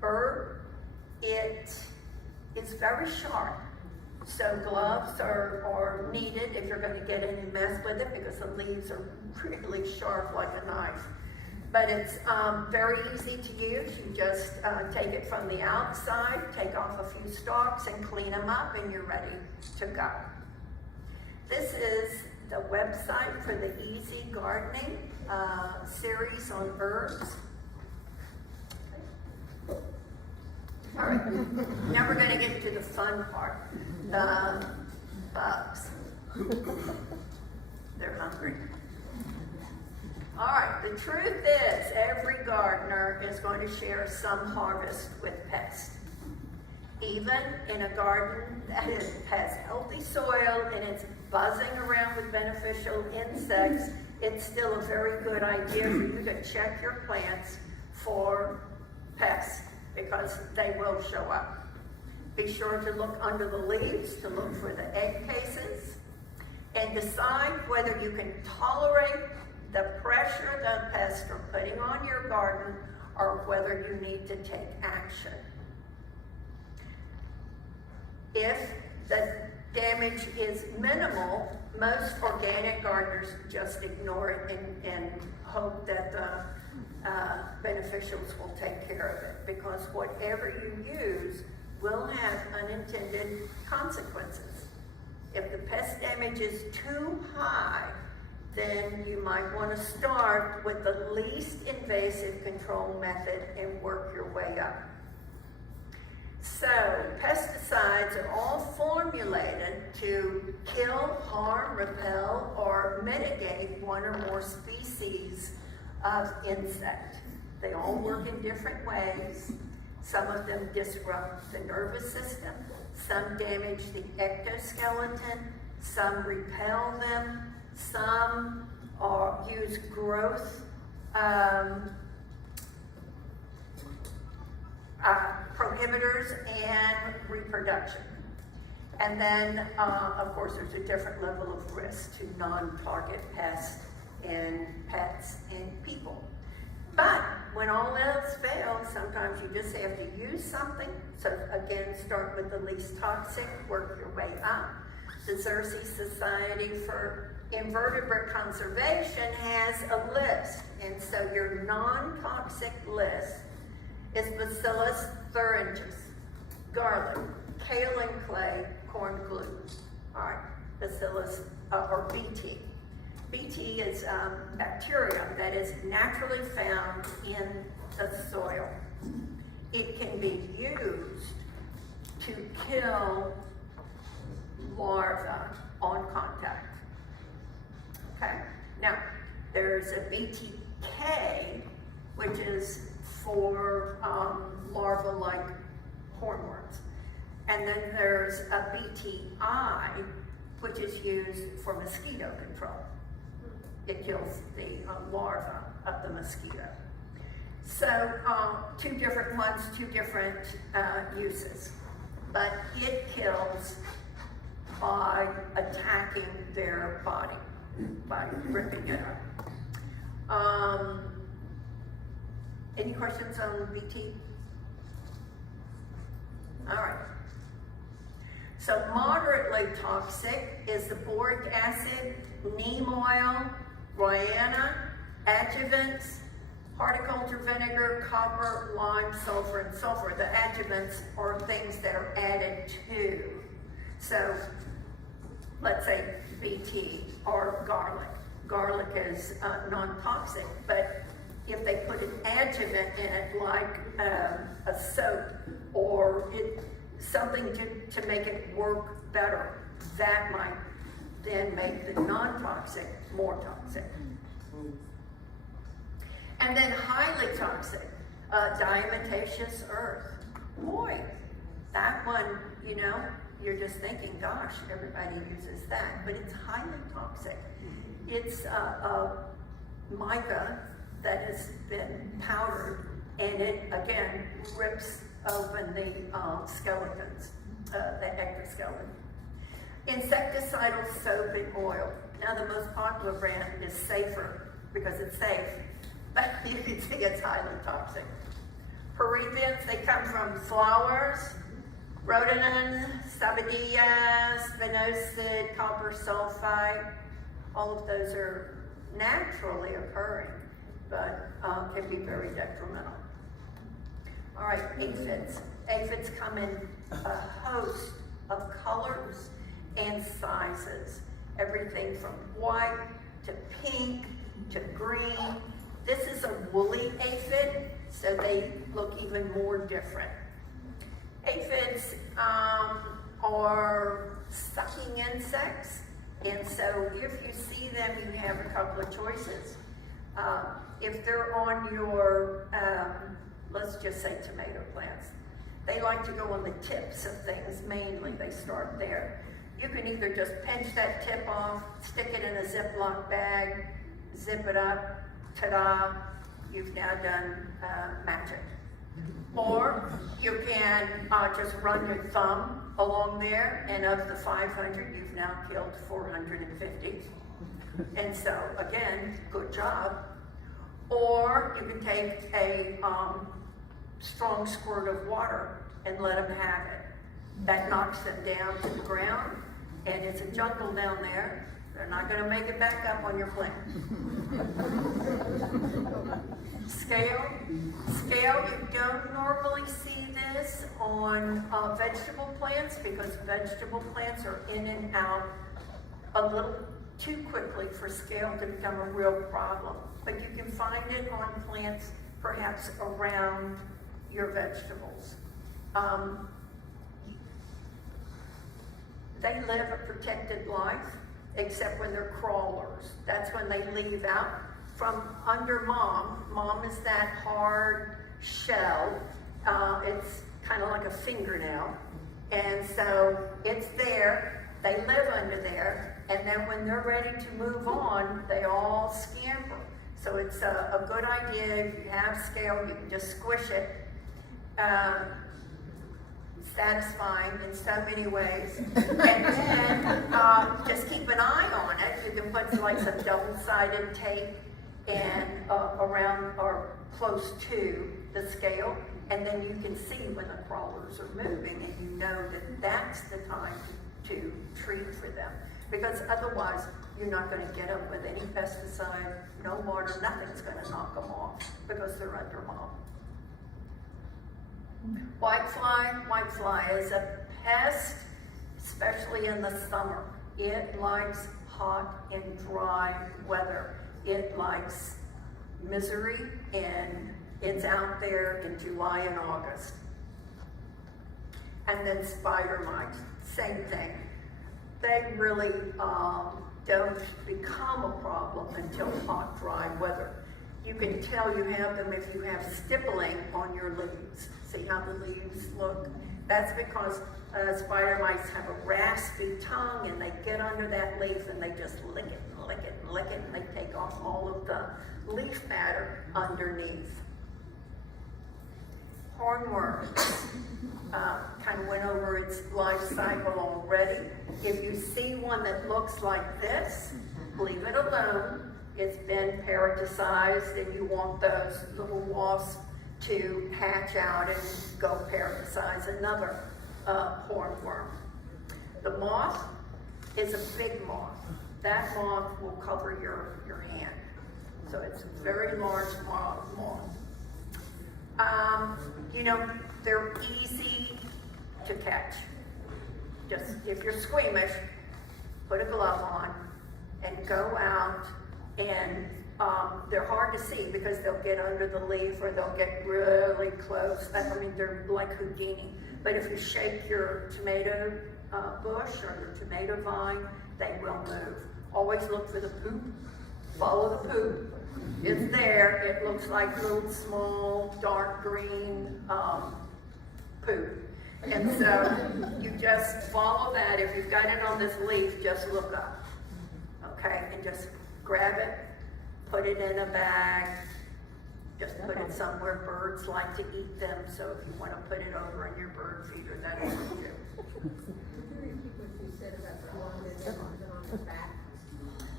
herb. It is very sharp. So gloves are needed if you're going to get in and mess with it, because the leaves are really sharp like a knife. But it's very easy to use. You just take it from the outside, take off a few stalks and clean them up, and you're ready to go. This is the website for the Easy Gardening series on herbs. All right, now we're going to get to the fun part, the bugs. They're hungry. All right, the truth is every gardener is going to share some harvest with pests. Even in a garden that has healthy soil and it's buzzing around with beneficial insects, it's still a very good idea for you to check your plants for pests, because they will show up. Be sure to look under the leaves to look for the egg cases, and decide whether you can tolerate the pressure the pests are putting on your garden, or whether you need to take action. If the damage is minimal, most organic gardeners just ignore it and hope that the beneficials will take care of it, because whatever you use will have unintended consequences. If the pest damage is too high, then you might want to start with the least invasive control method and work your way up. So, pesticides are all formulated to kill, harm, repel, or mitigate one or more species of insect. They all work in different ways. Some of them disrupt the nervous system, some damage the ectoskeleton, some repel them, some use growth prohibitors and reproduction. And then, of course, there's a different level of risk to non-target pests and pets and people. But when all else fails, sometimes you just have to use something. So again, start with the least toxic, work your way up. The Xerces Society for Invertebrate Conservation has a list. And so your non-toxic list is Bacillus thuringiensis, garlic, kale and clay, corn glue. All right, Bacillus, or BT. BT is bacterium that is naturally found in the soil. It can be used to kill larvae on contact. Okay, now there's a BTK, which is for larvae like hornworms. And then there's a BTI, which is used for mosquito control. It kills the larva of the mosquito. So two different ones, two different uses. But it kills by attacking their body, by ripping it up. Any questions on BT? All right. So moderately toxic is the boric acid, neem oil, guaiana, adjuvants, horticulture vinegar, copper, lime, sulfur, and sulfur. The adjuvants are things that are added to. So let's say BT or garlic. Garlic is non-toxic, but if they put an adjuvant in it like a soap or something to make it work better, that might then make the non-toxic more toxic. And then highly toxic, diatomaceous earth. Boy, that one, you're just thinking, gosh, everybody uses that, but it's highly toxic. It's a mica that has been powdered, and it, again, rips open the skeletons, the ectoskeleton. Insecticidal soap and oil. Now the most popular brand is Safer because it's safe, but you can see it's highly toxic. Perethins, they come from flowers, rhododendron, sabidilla, spinosad, copper sulfite. All of those are naturally occurring, but can be very detrimental. All right, aphids. Aphids come in a host of colors and sizes. Everything from white to pink to green. This is a woolly aphid, so they look even more different. Aphids are sucking insects, and so if you see them, you have a couple of choices. If they're on your, let's just say tomato plants, they like to go on the tips of things mainly, they start there. You can either just pinch that tip off, stick it in a Ziploc bag, zip it up, ta-da, you've now done magic. Or you can just run your thumb along there, and of the 500, you've now killed 450. And so, again, good job. Or you can take a strong squirt of water and let them have it. That knocks them down to the ground, and it's a jungle down there. They're not gonna make it back up on your plant. Scale, you don't normally see this on vegetable plants because vegetable plants are in and out a little too quickly for scale to become a real problem. But you can find it on plants perhaps around your vegetables. They live a protected life, except when they're crawlers. That's when they leave out from under mom. Mom is that hard shell. It's kind of like a fingernail. And so it's there, they live under there, and then when they're ready to move on, they all scamper. So it's a good idea, if you have scale, you can just squish it. Satisfying in so many ways. And then just keep an eye on it. You can put like some double-sided tape and around or close to the scale, and then you can see when the crawlers are moving, and you know that that's the time to treat for them. Because otherwise, you're not going to get them with any pesticide, no water, nothing's going to knock them off because they're under mom. Whitefly is a pest, especially in the summer. It likes hot and dry weather. It likes misery, and it's out there in July and August. And then spider mites, same thing. They really don't become a problem until hot, dry weather. You can tell you have them if you have stippling on your leaves. See how the leaves look? That's because spider mites have a raspy tongue, and they get under that leaf and they just lick it and lick it and lick it, and they take off all of the leaf matter underneath. Hornworms, kind of went over its life cycle already. If you see one that looks like this, leave it alone. It's been parasiticized, and you want those little wasps to hatch out and go parasitize another hornworm. The moth is a big moth. That moth will cover your hand. So it's a very large moth. You know, they're easy to catch. Just, if you're squeamish, put a glove on and go out, and they're hard to see because they'll get under the leaf or they'll get really close. I mean, they're like Houdini. But if you shake your tomato bush or your tomato vine, they will move. Always look for the poop. Follow the poop. It's there. It looks like little small dark green poop. And so you just follow that. If you've got it on this leaf, just look up. Okay? And just grab it, put it in a bag, just put it somewhere birds like to eat them. So if you want to put it over in your bird feeder, that's what you do.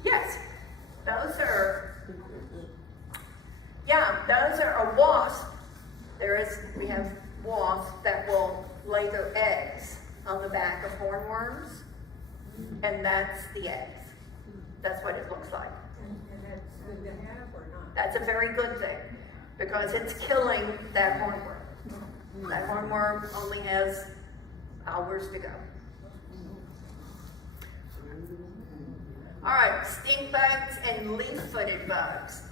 Yes, those are a wasp. We have wasps that will lay their eggs on the back of hornworms, and that's the eggs. That's what it looks like. And that's good to have or not? That's a very good thing, because it's killing that hornworm. That hornworm only has hours to go. All right, stink bugs and leaf-footed bugs.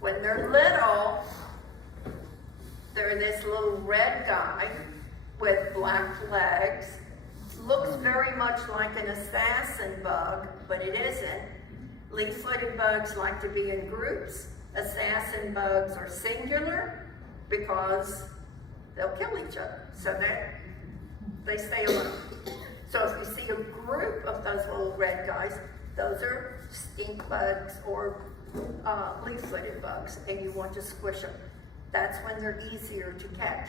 When they're little, they're this little red guy with black legs. Looks very much like an assassin bug, but it isn't. Leaf-footed bugs like to be in groups. Assassin bugs are singular because they'll kill each other. So they stay alone. So if you see a group of those little red guys, those are stink bugs or leaf-footed bugs, and you want to squish them. That's when they're easier to catch.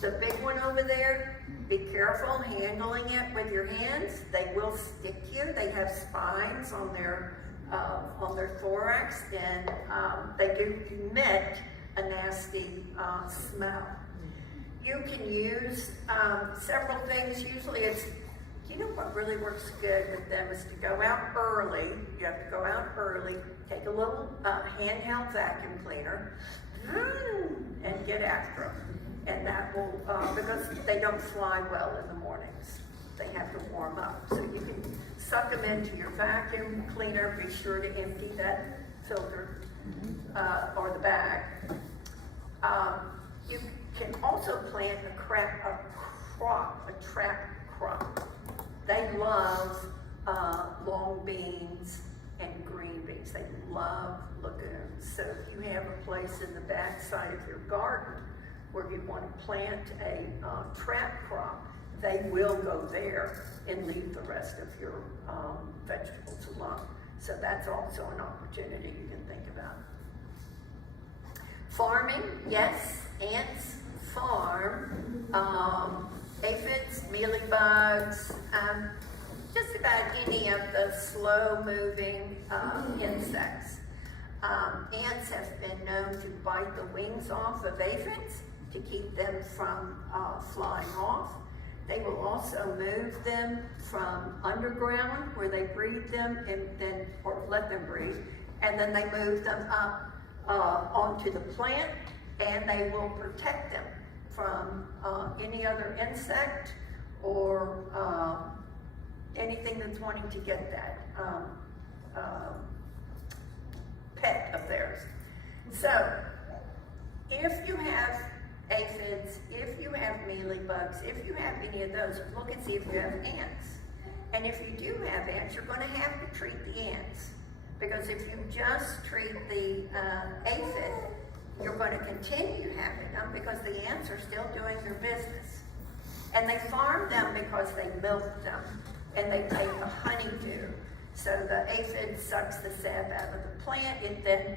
The big one over there, be careful handling it with your hands. They will stick you. They have spines on their on their thorax, and they do emit a nasty smell. You can use several things. Usually it's, you know what really works good with them is to go out early. You have to go out early, take a little handheld vacuum cleaner, and get after them. And that will, because they don't fly well in the mornings. They have to warm up. So you can suck them into your vacuum cleaner. Be sure to empty that filter or the bag. You can also plant a trap crop. They love long beans and green beans. They love legumes. So if you have a place in the back side of your garden where you want to plant a trap crop, they will go there and leave the rest of your vegetables alone. So that's also an opportunity you can think about. Farming, yes, ants farm, aphids, mealybugs, just about any of the slow-moving insects. Ants have been known to bite the wings off of aphids to keep them from flying off. They will also move them from underground where they breed them and then, or let them breed, and then they move them up onto the plant, and they will protect them from any other insect or anything that's wanting to get that pet of theirs. So, if you have aphids, if you have mealybugs, if you have any of those, look and see if you have ants. And if you do have ants, you're going to have to treat the ants. Because if you just treat the aphid, you're going to continue having them because the ants are still doing their business. And they farm them because they milk them and they take the honeydew. So the aphid sucks the sap out of the plant, it then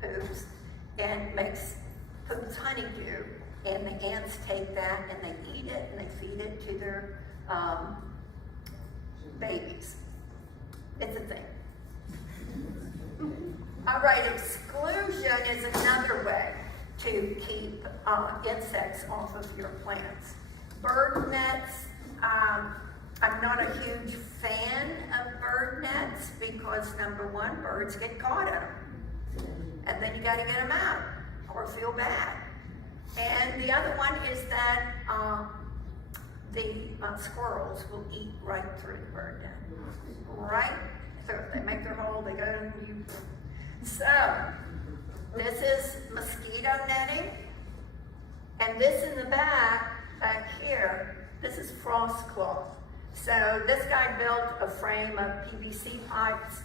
poops and poops honeydew. And the ants take that and they eat it and they feed it to their babies. It's a thing. All right, exclusion is another way to keep insects off of your plants. Bird nets, I'm not a huge fan of bird nets because number one, birds get caught in them. And then you gotta get them out or feel bad. And the other one is that the squirrels will eat right through the bird net. Right? So if they make their hole, they go to you. So, this is mosquito netting. And this in the back here, this is frost cloth. So this guy built a frame of PVC pipes,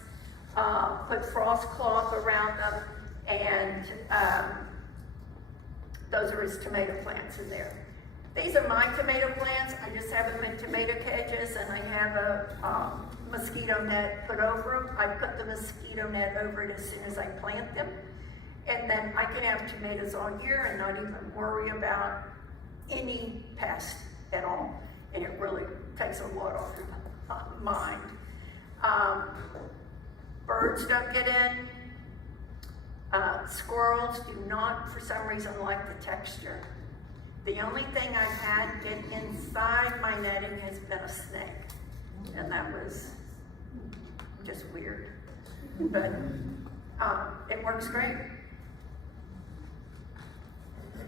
put frost cloth around them, and those are his tomato plants in there. These are my tomato plants. I just have them in tomato cages, and I have a mosquito net put over them. I put the mosquito net over it as soon as I plant them. And then I can have tomatoes all year and not even worry about any pest at all. And it really takes a lot off your mind. Birds don't get in. Squirrels do not, for some reason, like the texture. The only thing I've had get inside my netting has been a snake. And that was just weird. But it works great.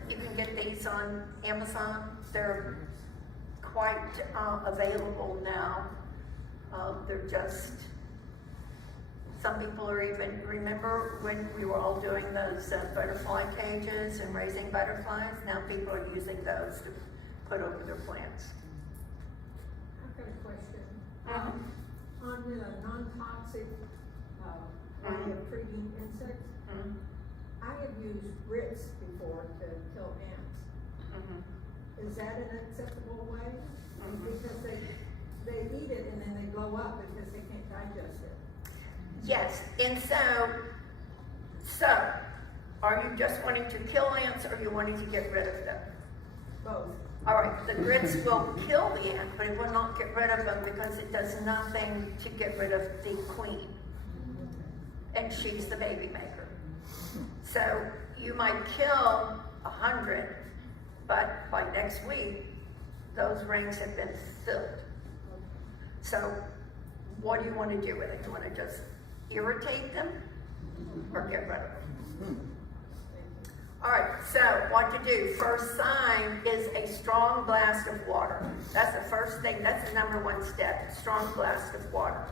You can get these on Amazon. They're quite available now. They're just, some people are even, remember when we were all doing those butterfly cages and raising butterflies? Now people are using those to put over their plants. I've got a question. On the non-toxic way of treating insects, I have used grits before to kill ants. Is that an acceptable way? Because they eat it and then they blow up because they can't digest it. Yes, and so, are you just wanting to kill ants or are you wanting to get rid of them? Both. All right, the grits will kill the ant, but it will not get rid of them because it does nothing to get rid of the queen. and she's the baby maker. So you might kill 100, but by next week, those rings have been filled. So what do you want to do with it? Do you want to just irritate them or get rid of them? All right, so what to do? First sign is a strong blast of water. That's the first thing, that's the number one step, strong blast of water.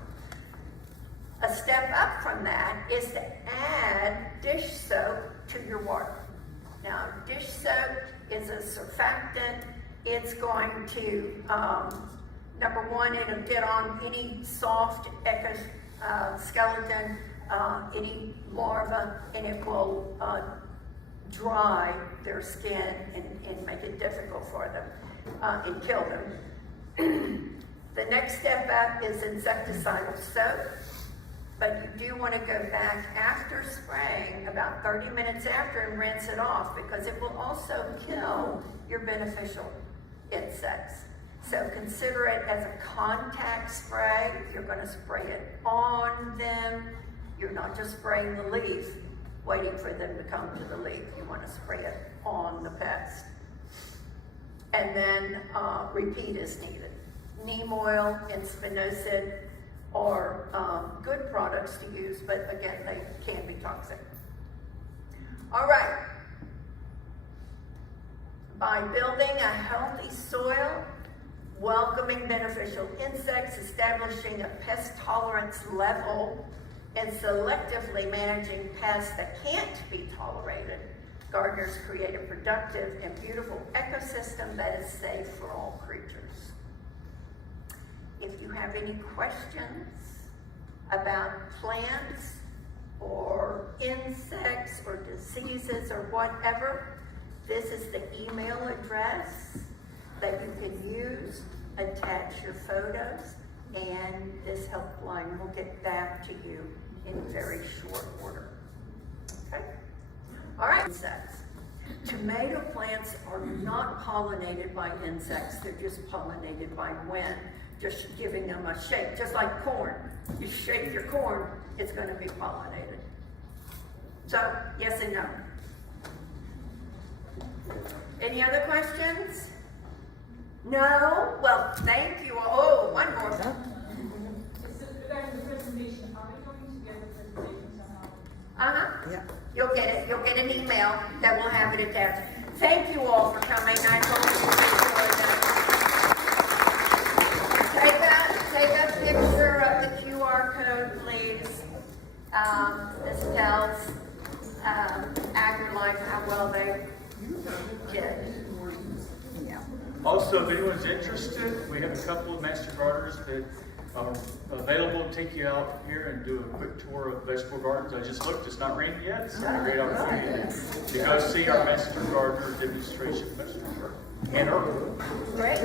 A step up from that is to add dish soap to your water. Now, dish soap is a surfactant. It's going to, number one, it'll get on any soft skeleton, any larva, and it will dry their skin and make it difficult for them and kill them. The next step up is insecticidal soap, but you do want to go back after spraying, about 30 minutes after, and rinse it off because it will also kill your beneficial insects. So consider it as a contact spray. You're going to spray it on them. You're not just spraying the leaf, waiting for them to come to the leaf. You want to spray it on the pest. And then repeat as needed. Neem oil and spinosad are good products to use, but again, they can be toxic. All right. By building a healthy soil, welcoming beneficial insects, establishing a pest tolerance level, and selectively managing pests that can't be tolerated, gardeners create a productive and beautiful ecosystem that is safe for all creatures. If you have any questions about plants or insects or diseases or whatever, this is the email address that you can use. Attach your photos, and this helpline will get back to you in very short order. Okay? All right, insects. Tomato plants are not pollinated by insects, they're just pollinated by wind, just giving them a shake, just like corn. You shake your corn, it's going to be pollinated. So, yes and no. Any other questions? No? Well, thank you. Oh, one more. Regarding the presentation, are we going to get the presentation somehow? Uh-huh. Yeah. You'll get it. You'll get an email that will have it attached. Thank you all for coming. I hope you enjoyed that. Take a picture of the QR code, please. This tells AgriLife how well they did. Yeah. Also, if anyone's interested, we have a couple of master gardeners that are available to take you out here and do a quick tour of vegetable gardens. I just looked, it's not rained yet. It's a great opportunity to go see our master gardener demonstration vegetable garden and herb. Great.